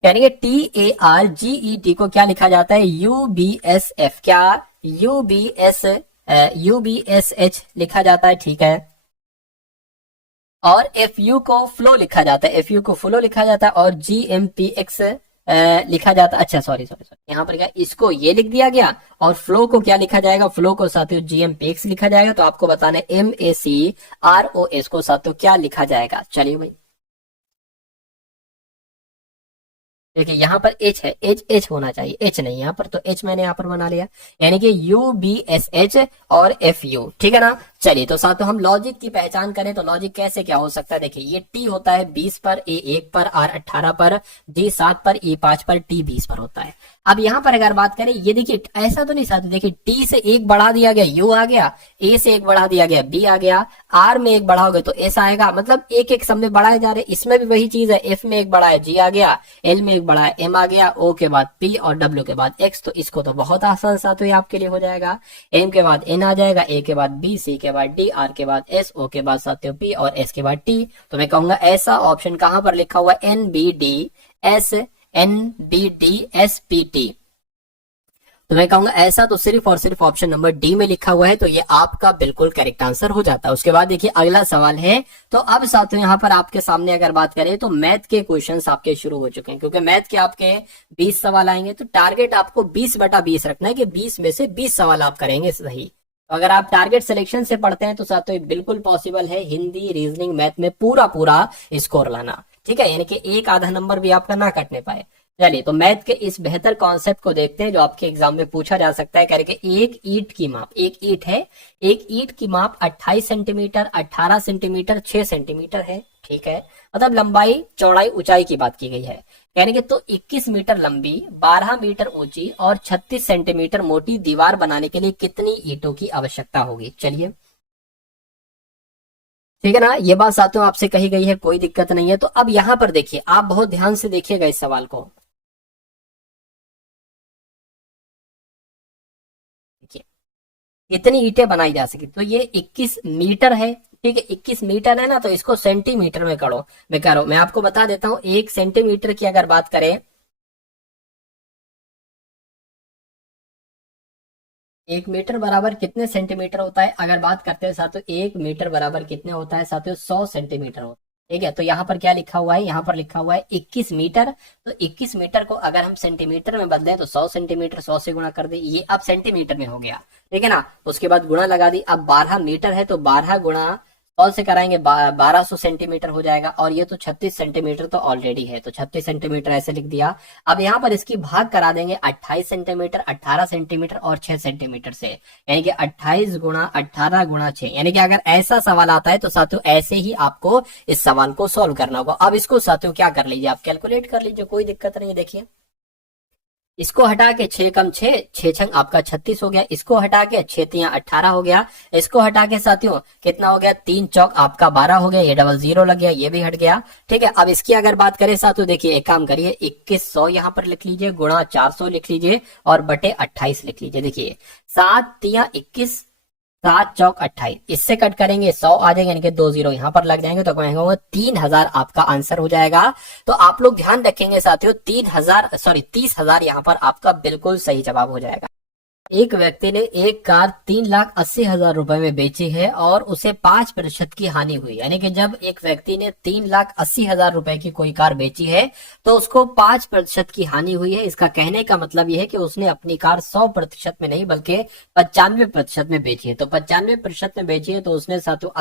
यानी TARGET को क्या लिखा जाता है, UBSF, क्या UBSH लिखा जाता है, ठीक है। और FU को फ्लो लिखा जाता है, FU को फ्लो लिखा जाता है, और GMPX लिखा जाता है। अच्छा सॉरी सॉरी सॉरी, यहाँ पर क्या इसको ये लिख दिया गया, और फ्लो को क्या लिखा जाएगा, फ्लो को साथियों GMPX लिखा जाएगा। तो आपको बताना है MACROS को साथियों क्या लिखा जाएगा। चलिए भाई देखिए यहाँ पर एच है, एच एच होना चाहिए, एच नहीं यहाँ पर, तो एच मैंने यहाँ पर बना लिया, यानी कि UBSH और FU, ठीक है ना। चलिए तो साथियों हम लॉजिक की पहचान करें तो लॉजिक कैसे क्या हो सकता है। देखिए ये टी होता है 20 पर, ए 1 पर, आर 18 पर, जी 7 पर, ई 5 पर, टी 20 पर होता है। अब यहाँ पर अगर बात करें, ये देखिए ऐसा तो नहीं साथियों, देखिए टी से 1 बढ़ा दिया गया यू आ गया, ए से 1 बढ़ा दिया गया बी आ गया, आर में 1 बढ़ाओगे तो एस आएगा, मतलब एक एक सब में बढ़ाए जा रहे। इसमें भी वही चीज है, एफ में 1 बढ़ा है जी आ गया, एल में 1 बढ़ा है एम आ गया, ओ के बाद पी और डब्ल्यू के बाद एक्स। तो इसको तो बहुत आसान साथियों आपके लिए हो जाएगा। एम के बाद एन आ जाएगा, ए के बाद बी, सी के बाद डी, आर के बाद एस, ओ के बाद साथियों पी और एस के बाद टी। तो मैं कहूंगा ऐसा ऑप्शन कहां पर लिखा हुआ है, NBDSPT। तो मैं कहूंगा ऐसा तो सिर्फ और सिर्फ ऑप्शन नंबर डी में लिखा हुआ है, तो ये आपका बिल्कुल करेक्ट आंसर हो जाता है। उसके बाद देखिए अगला सवाल है, तो अब साथियों यहाँ पर आपके सामने अगर बात करें तो मैथ के क्वेश्चंस आपके शुरू हो चुके हैं, क्योंकि मैथ के आपके 20 सवाल आएंगे। तो टारगेट आपको 20/20 रखना है कि 20 में से 20 सवाल आप करेंगे सही। तो अगर आप टारगेट सिलेक्शन से पढ़ते हैं तो साथियों बिल्कुल पॉसिबल है हिंदी, रीजनिंग, मैथ में पूरा पूरा स्कोर लाना, ठीक है, यानी कि एक आधा नंबर भी आपका ना कटने पाए। चलिए, तो मैथ के इस बेहतर कॉन्सेप्ट को देखते हैं जो आपके एग्जाम में पूछा जा सकता है। कह रहे कि एक ईंट की माप, एक ईंट है, एक ईंट की माप 28 सेंटीमीटर, 18 सेंटीमीटर, 6 सेंटीमीटर है। ठीक है, मतलब लंबाई, चौड़ाई, ऊंचाई की बात की गई है। कहने के तो 21 मीटर लंबी, 12 मीटर ऊंची और 36 सेंटीमीटर मोटी दीवार बनाने के लिए कितनी ईंटों की आवश्यकता होगी। चलिए, ठीक है ना, ये बात साथियों आपसे कही गई है, कोई दिक्कत नहीं है। तो अब यहां पर देखिए, आप बहुत ध्यान से देखिएगा इस सवाल को। देखिए, कितनी ईंटें बनाई जा सके, तो ये 21 मीटर है। ठीक है, 21 मीटर है ना, तो इसको सेंटीमीटर में करो, मैं आपको बता देता हूं। 1 सेंटीमीटर की अगर बात करें, 1 मीटर बराबर कितने सेंटीमीटर होता है, अगर बात करते हैं साथियों, 1 मीटर बराबर कितने होता है साथियों, 100 सेंटीमीटर होता है। ठीक है, तो यहाँ पर क्या लिखा हुआ है, यहाँ पर लिखा हुआ है 21 मीटर। तो 21 मीटर को अगर हम सेंटीमीटर में बदलें तो 100 सेंटीमीटर, 100 से गुणा कर दे, ये अब सेंटीमीटर में हो गया। ठीक है ना, उसके बाद गुणा लगा दी। अब 12 मीटर है तो 12 गुणा 100 से कराएंगे, 1200 सेंटीमीटर हो जाएगा। और ये तो 36 सेंटीमीटर तो ऑलरेडी है, तो 36 सेंटीमीटर ऐसे लिख दिया। अब यहाँ पर इसकी भाग करा देंगे 28 सेंटीमीटर, 18 सेंटीमीटर और 6 सेंटीमीटर से, यानी कि 28 गुणा 18 गुणा 6। यानी कि अगर ऐसा सवाल आता है तो साथियों ऐसे ही आपको इस सवाल को सॉल्व करना होगा। अब इसको साथियों क्या कर लीजिए, आप कैलकुलेट कर लीजिए, कोई दिक्कत नहीं है। देखिए, इसको हटा के 6 कम 6, 6 छंग आपका 36 हो गया। इसको हटा के 6 तिया 18 हो गया। इसको हटा के साथियों कितना हो गया, 3 चौक आपका 12 हो गया। ये डबल जीरो लग गया, ये भी हट गया। ठीक है, अब इसकी अगर बात करें साथियों, देखिए एक काम करिए, 2100 यहाँ पर लिख लीजिए, गुणा 400 लिख लीजिए और बटे 28 लिख लीजिए। देखिए, 7 तिया 21, 7 चौक 28, इससे कट करेंगे 100 आ जाएंगे, यानी कि 2 जीरो यहाँ पर लग जाएंगे, तो कहेंगे 3000 आपका आंसर हो जाएगा। तो आप लोग ध्यान रखेंगे साथियों, 30,000 यहाँ पर आपका बिल्कुल सही जवाब हो जाएगा। एक व्यक्ति ने एक कार 3,80,000 रुपए में बेची है और उसे 5% की हानि हुई। यानी कि जब एक व्यक्ति ने 3,80,000 रुपए की कोई कार बेची है तो उसको 5% की हानि हुई है। इसका कहने का मतलब यह है कि उसने अपनी कार 100% में नहीं बल्कि 95% में बेची है। तो 95% में बेची है तो उसने साथियों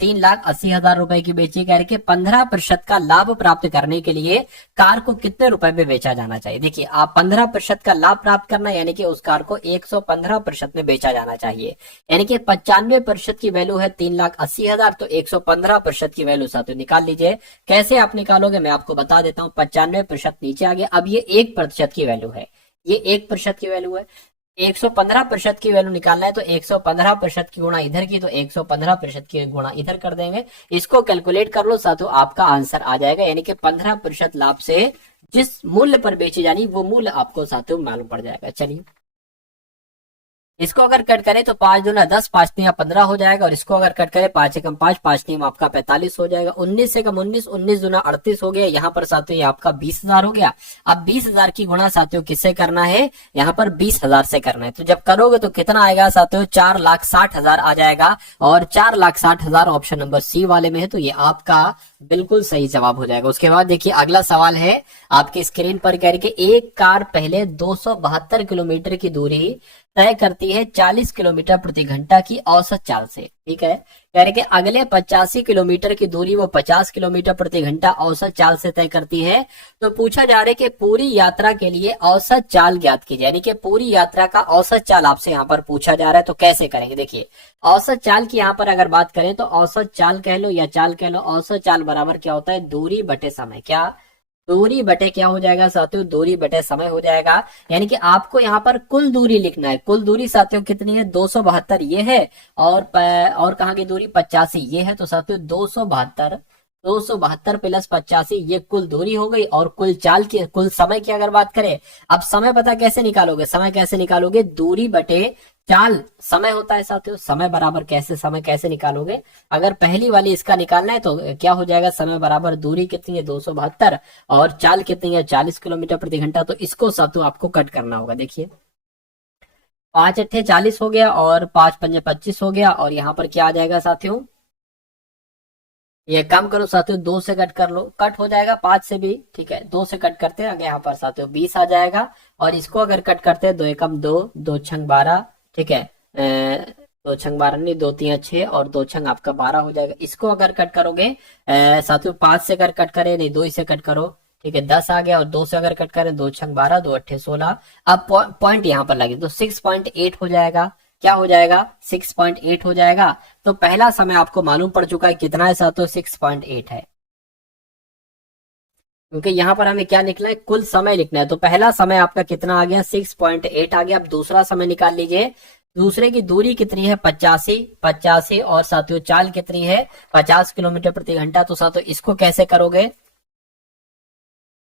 3,80,000 रुपए की बेची। कह रहे कि 15% का लाभ प्राप्त करने के लिए कार को कितने रुपए में बेचा जाना चाहिए। देखिए, आप 15% का लाभ प्राप्त करना, यानी कि उस कार को 115% में बेचा जाना चाहिए। यानी कि 95% की वैल्यू है 3,80,000, तो 115% की वैल्यू साथियों निकाल लीजिए। कैसे आप निकालोगे मैं आपको बता देता हूं। 95% नीचे आ गया। अब ये 1% की वैल्यू है, ये 1% की वैल्यू है। 115% की वैल्यू निकालना है तो 115% की गुणा इधर की, तो 115% की गुणा इधर कर देंगे। इसको कैलकुलेट कर लो साथियों, आपका आंसर आ जाएगा। यानी कि 15% लाभ से जिस मूल्य पर बेची जानी वो मूल्य आपको साथियों मालूम पड़ जाएगा। चलिए, इसको अगर कट करें तो 5 दूना 10, 5 तिया 15 हो जाएगा। और इसको अगर कट करें 5 एकम 5, 5 तिया आपका 45 हो जाएगा। 19 से कम 19, 19 दूना 38 हो गया। यहाँ पर साथियों ये आपका 20,000 हो गया। अब 20,000 की गुणा साथियों किससे करना है, यहाँ पर 20,000 से करना है। तो जब करोगे तो कितना आएगा साथियों, 4,60,000 आ जाएगा। और 4,60,000 ऑप्शन नंबर सी वाले में है, तो ये आपका बिल्कुल सही जवाब हो जाएगा। उसके बाद देखिए अगला सवाल है आपकी स्क्रीन पर, कह रही कि एक कार पहले 272 किलोमीटर की दूरी तय करती है 40 किलोमीटर प्रति घंटा की औसत चाल से। ठीक है, कह रहे कि अगले 85 किलोमीटर की दूरी वो 50 किलोमीटर प्रति घंटा औसत चाल से तय करती है। तो पूछा जा रहा है कि पूरी यात्रा के लिए औसत चाल ज्ञात कीजिए। यानी कि पूरी यात्रा का औसत चाल आपसे यहाँ पर पूछा जा रहा है, तो कैसे करेंगे। देखिए, औसत चाल की यहाँ पर अगर बात करें तो औसत चाल कह लो या चाल कह लो, औसत चाल बराबर क्या होता है, दूरी बटे समय। क्या, दूरी बटे क्या हो जाएगा साथियों, दूरी बटे समय हो जाएगा। यानी कि आपको यहाँ पर कुल दूरी लिखना है। कुल दूरी साथियों कितनी है, 272 ये है। और कहाँ की दूरी 85 ये है। तो साथियों 272 प्लस 85 ये कुल दूरी हो गई। और कुल चाल की, कुल समय की अगर बात करें, अब समय पता कैसे निकालोगे, समय कैसे निकालोगे, दूरी बटे चाल समय होता है साथियों। समय बराबर कैसे, समय कैसे निकालोगे, अगर पहली वाली इसका निकालना है तो क्या हो जाएगा, समय बराबर दूरी कितनी है 272 और चाल कितनी है 40 किलोमीटर प्रति घंटा। तो इसको साथियों आपको कट करना होगा। देखिए, 5 अट्ठे 40 हो गया और 5 पंजे 25 हो गया। और यहाँ पर क्या आ जाएगा साथियों, ये काम करो साथियों, 2 से कट कर लो, कट हो जाएगा 5 से भी। ठीक है, 2 से कट करते हैं, आगे यहाँ पर साथियों 20 आ जाएगा। और इसको अगर कट करते हैं, 2 एकम 2, 2 छंग 12। ठीक है, 2 छंग 12 नहीं, 2 तिया 6 और 2 छंग आपका 12 हो जाएगा। इसको अगर कट करोगे साथियों 5 से अगर कट करे, नहीं 2 से कट करो। ठीक है, 10 आ गया और 2 से अगर कट करें, 2 छंग 12, 2 अट्ठे 16। अब पॉइंट यहाँ पर लगे तो 6.8 हो जाएगा। क्या हो जाएगा? 6.8 हो जाएगा। तो पहला समय आपको मालूम पड़ चुका है कितना है साथियों, 6.8 है। क्योंकि यहाँ पर हमें क्या लिखना है, कुल समय लिखना है। तो पहला समय आपका कितना आ गया, 6.8 आ गया। अब दूसरा समय निकाल लीजिए। दूसरे की दूरी कितनी है, 85, 85 और साथियों चाल कितनी है, 50 किलोमीटर प्रति घंटा। तो साथियों इसको कैसे करोगे,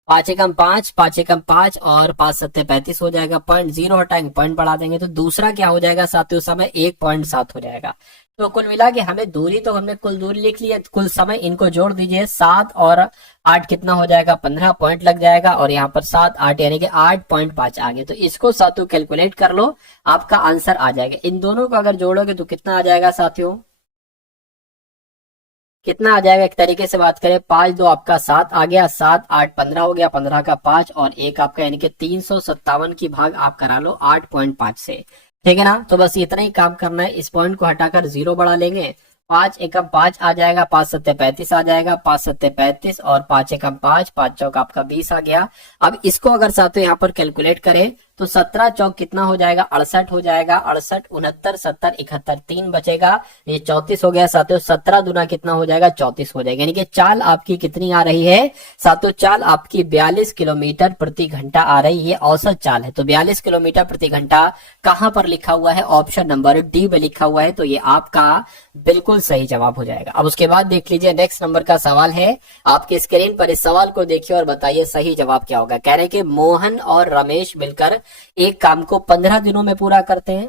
5 एकम 5, 5 एकम 5 और 5 सत्ते 35 हो जाएगा। 0.0 हटाएंगे, पॉइंट बढ़ा देंगे तो दूसरा क्या हो जाएगा साथियों, समय 1.7 हो जाएगा। तो कुल मिला के हमें दूरी, तो हमने कुल दूरी लिख ली है, कुल समय इनको जोड़ दीजिए, 7 और 8 कितना हो जाएगा, 15 पॉइंट लग जाएगा। और यहाँ पर 7 8 यानी कि 8.5 आ गए। तो इसको साथियों कैलकुलेट कर लो, आपका आंसर आ जाएगा। इन दोनों को अगर जोड़ोगे तो कितना आ जाएगा साथियों, कितना आ जाएगा, एक तरीके से बात करें, 5 2 आपका 7 आ गया, 7 8 15 हो गया, 15 का 5 और 1 आपका, यानी कि 357 की भाग आप करा लो 8.5 से। ठीक है ना। तो बस इतना ही काम करना है, इस पॉइंट को हटाकर 0 बढ़ा लेंगे। 5 एकम 5 आ जाएगा, 5 सत्ते 35 आ जाएगा, 5 सत्ते 35 और 5 एकम 5, 5 चौक आपका 20 आ गया। अब इसको अगर साथियों यहाँ पर कैलकुलेट करें तो 17 चौक कितना हो जाएगा, 68 हो जाएगा। 68 69 70 71 3 बचेगा, ये 34 हो गया साथियों। 17 दुना कितना हो जाएगा, 34 हो जाएगा। यानी कि चाल आपकी कितनी आ रही है साथियों, चाल आपकी 42 किलोमीटर प्रति घंटा आ रही है, औसत चाल है। तो 42 किलोमीटर प्रति घंटा कहां पर लिखा हुआ है, ऑप्शन नंबर डी में लिखा हुआ है। तो ये आपका बिल्कुल सही जवाब हो जाएगा। अब उसके बाद देख लीजिए, नेक्स्ट नंबर का सवाल है आपके स्क्रीन पर। इस सवाल को देखिए और बताइए सही जवाब क्या होगा। कह रहे कि मोहन और रमेश मिलकर एक काम को 15 दिनों में पूरा करते हैं।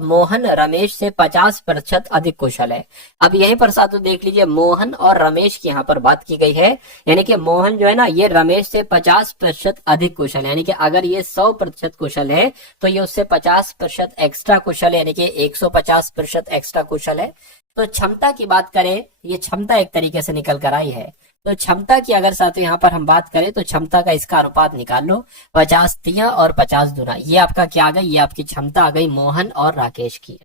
मोहन रमेश से 50% अधिक कुशल है। अब यहीं पर साथियों देख लीजिए, मोहन और रमेश की यहाँ पर बात की गई है। यानी कि मोहन जो है ना, ये रमेश से 50% अधिक कुशल है। यानी कि अगर ये 100% कुशल है तो ये उससे 50% एक्स्ट्रा कुशल है, यानी कि 150% एक्स्ट्रा कुशल है। तो क्षमता की बात करें, ये क्षमता एक तरीके से निकल कर आई है। तो क्षमता की अगर साथियों यहाँ पर हम बात करें तो क्षमता का इसका अनुपात निकाल लो, 50 तिया और 50 दुना। ये आपका क्या आ गई, ये आपकी क्षमता आ गई मोहन और रमेश की।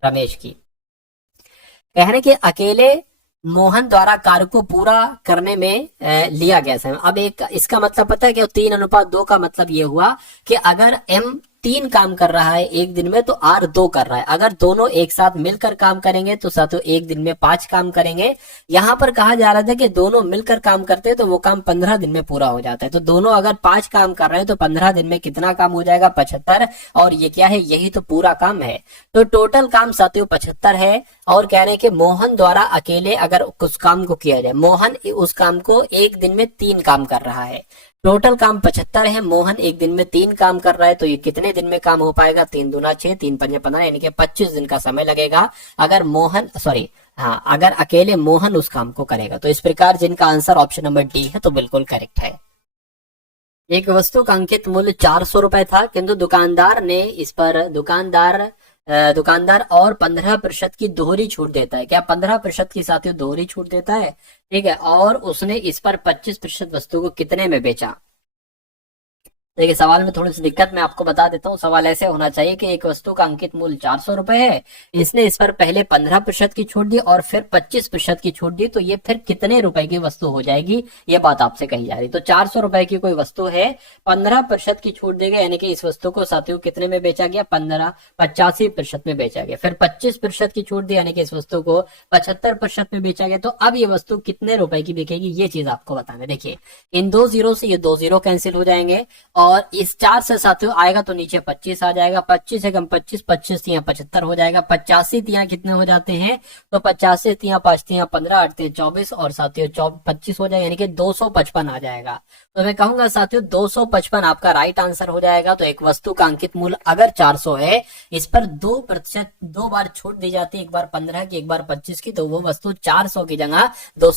कहने के अकेले मोहन द्वारा कार्य को पूरा करने में लिया गया समय। अब एक इसका मतलब पता है कि 3:2 का मतलब ये हुआ कि अगर M 3 काम कर रहा है एक दिन में तो R 2 कर रहा है। अगर दोनों एक साथ मिलकर काम करेंगे तो साथियों एक दिन में 5 काम करेंगे। यहाँ पर कहा जा रहा था कि दोनों मिलकर काम करते हैं तो वो काम 15 दिन में पूरा हो जाता है। तो दोनों अगर 5 काम कर रहे हैं तो 15 दिन में कितना काम हो जाएगा, 75। और ये क्या है, यही तो पूरा काम है। तो टोटल काम साथियों 75 है। और कह रहे हैं कि मोहन द्वारा अकेले अगर उस काम को किया जाए, मोहन उस काम को एक दिन में 3 काम कर रहा है। टोटल काम 75 है, मोहन एक दिन में 3 काम कर रहा है। तो ये कितने दिन में काम हो पाएगा, 3 दूना 6, 3 पंजे 15, यानी कि 25 दिन का समय लगेगा अगर अगर अकेले मोहन उस काम को करेगा। तो इस प्रकार जिनका आंसर ऑप्शन नंबर डी है तो बिल्कुल करेक्ट है। एक वस्तु का अंकित मूल्य 400 रुपए था, किंतु दुकानदार और 15% की दोहरी छूट देता है। क्या 15% की साथियों दोहरी छूट देता है? ठीक है। और उसने इस पर 25% वस्तु को कितने में बेचा? देखिए सवाल में थोड़ी सी दिक्कत मैं आपको बता देता हूँ। सवाल ऐसे होना चाहिए कि एक वस्तु का अंकित मूल्य 400 रुपए है, इसने इस पर पहले 15% की छूट दी और फिर 25% की छूट दी, तो ये फिर कितने रुपए की वस्तु हो जाएगी, ये बात आपसे कही जा रही। तो 400 रुपए की कोई वस्तु है, 15% की छूट देगा, यानी कि इस वस्तु को साथियों कितने में बेचा गया, 85% में बेचा गया। फिर 25% की छूट दी, यानी कि इस वस्तु को 75% में बेचा गया। तो अब ये वस्तु कितने रुपए की बिकेगी, ये चीज आपको बताना। देखिए इन 2 जीरो से ये 2 जीरो कैंसिल हो जाएंगे और इस 4 से साथियों आएगा तो नीचे 25 आ जाएगा। 25 से कम 25, 25 तिया 75 हो जाएगा। 85 तिया कितने हो जाते हैं, तो 50 तिया 5 तिया 15, 8 तिया 24 और साथियों 25 हो जाएगा, यानी कि 255 आ जाएगा। तो मैं कहूंगा साथियों 255 आपका राइट आंसर हो जाएगा। तो एक वस्तु का अंकित मूल्य अगर 400 है, इस पर 2% 2 बार छूट दी जाती है, एक बार 15 की एक बार 25 की, तो वो वस्तु 400 की जगह 200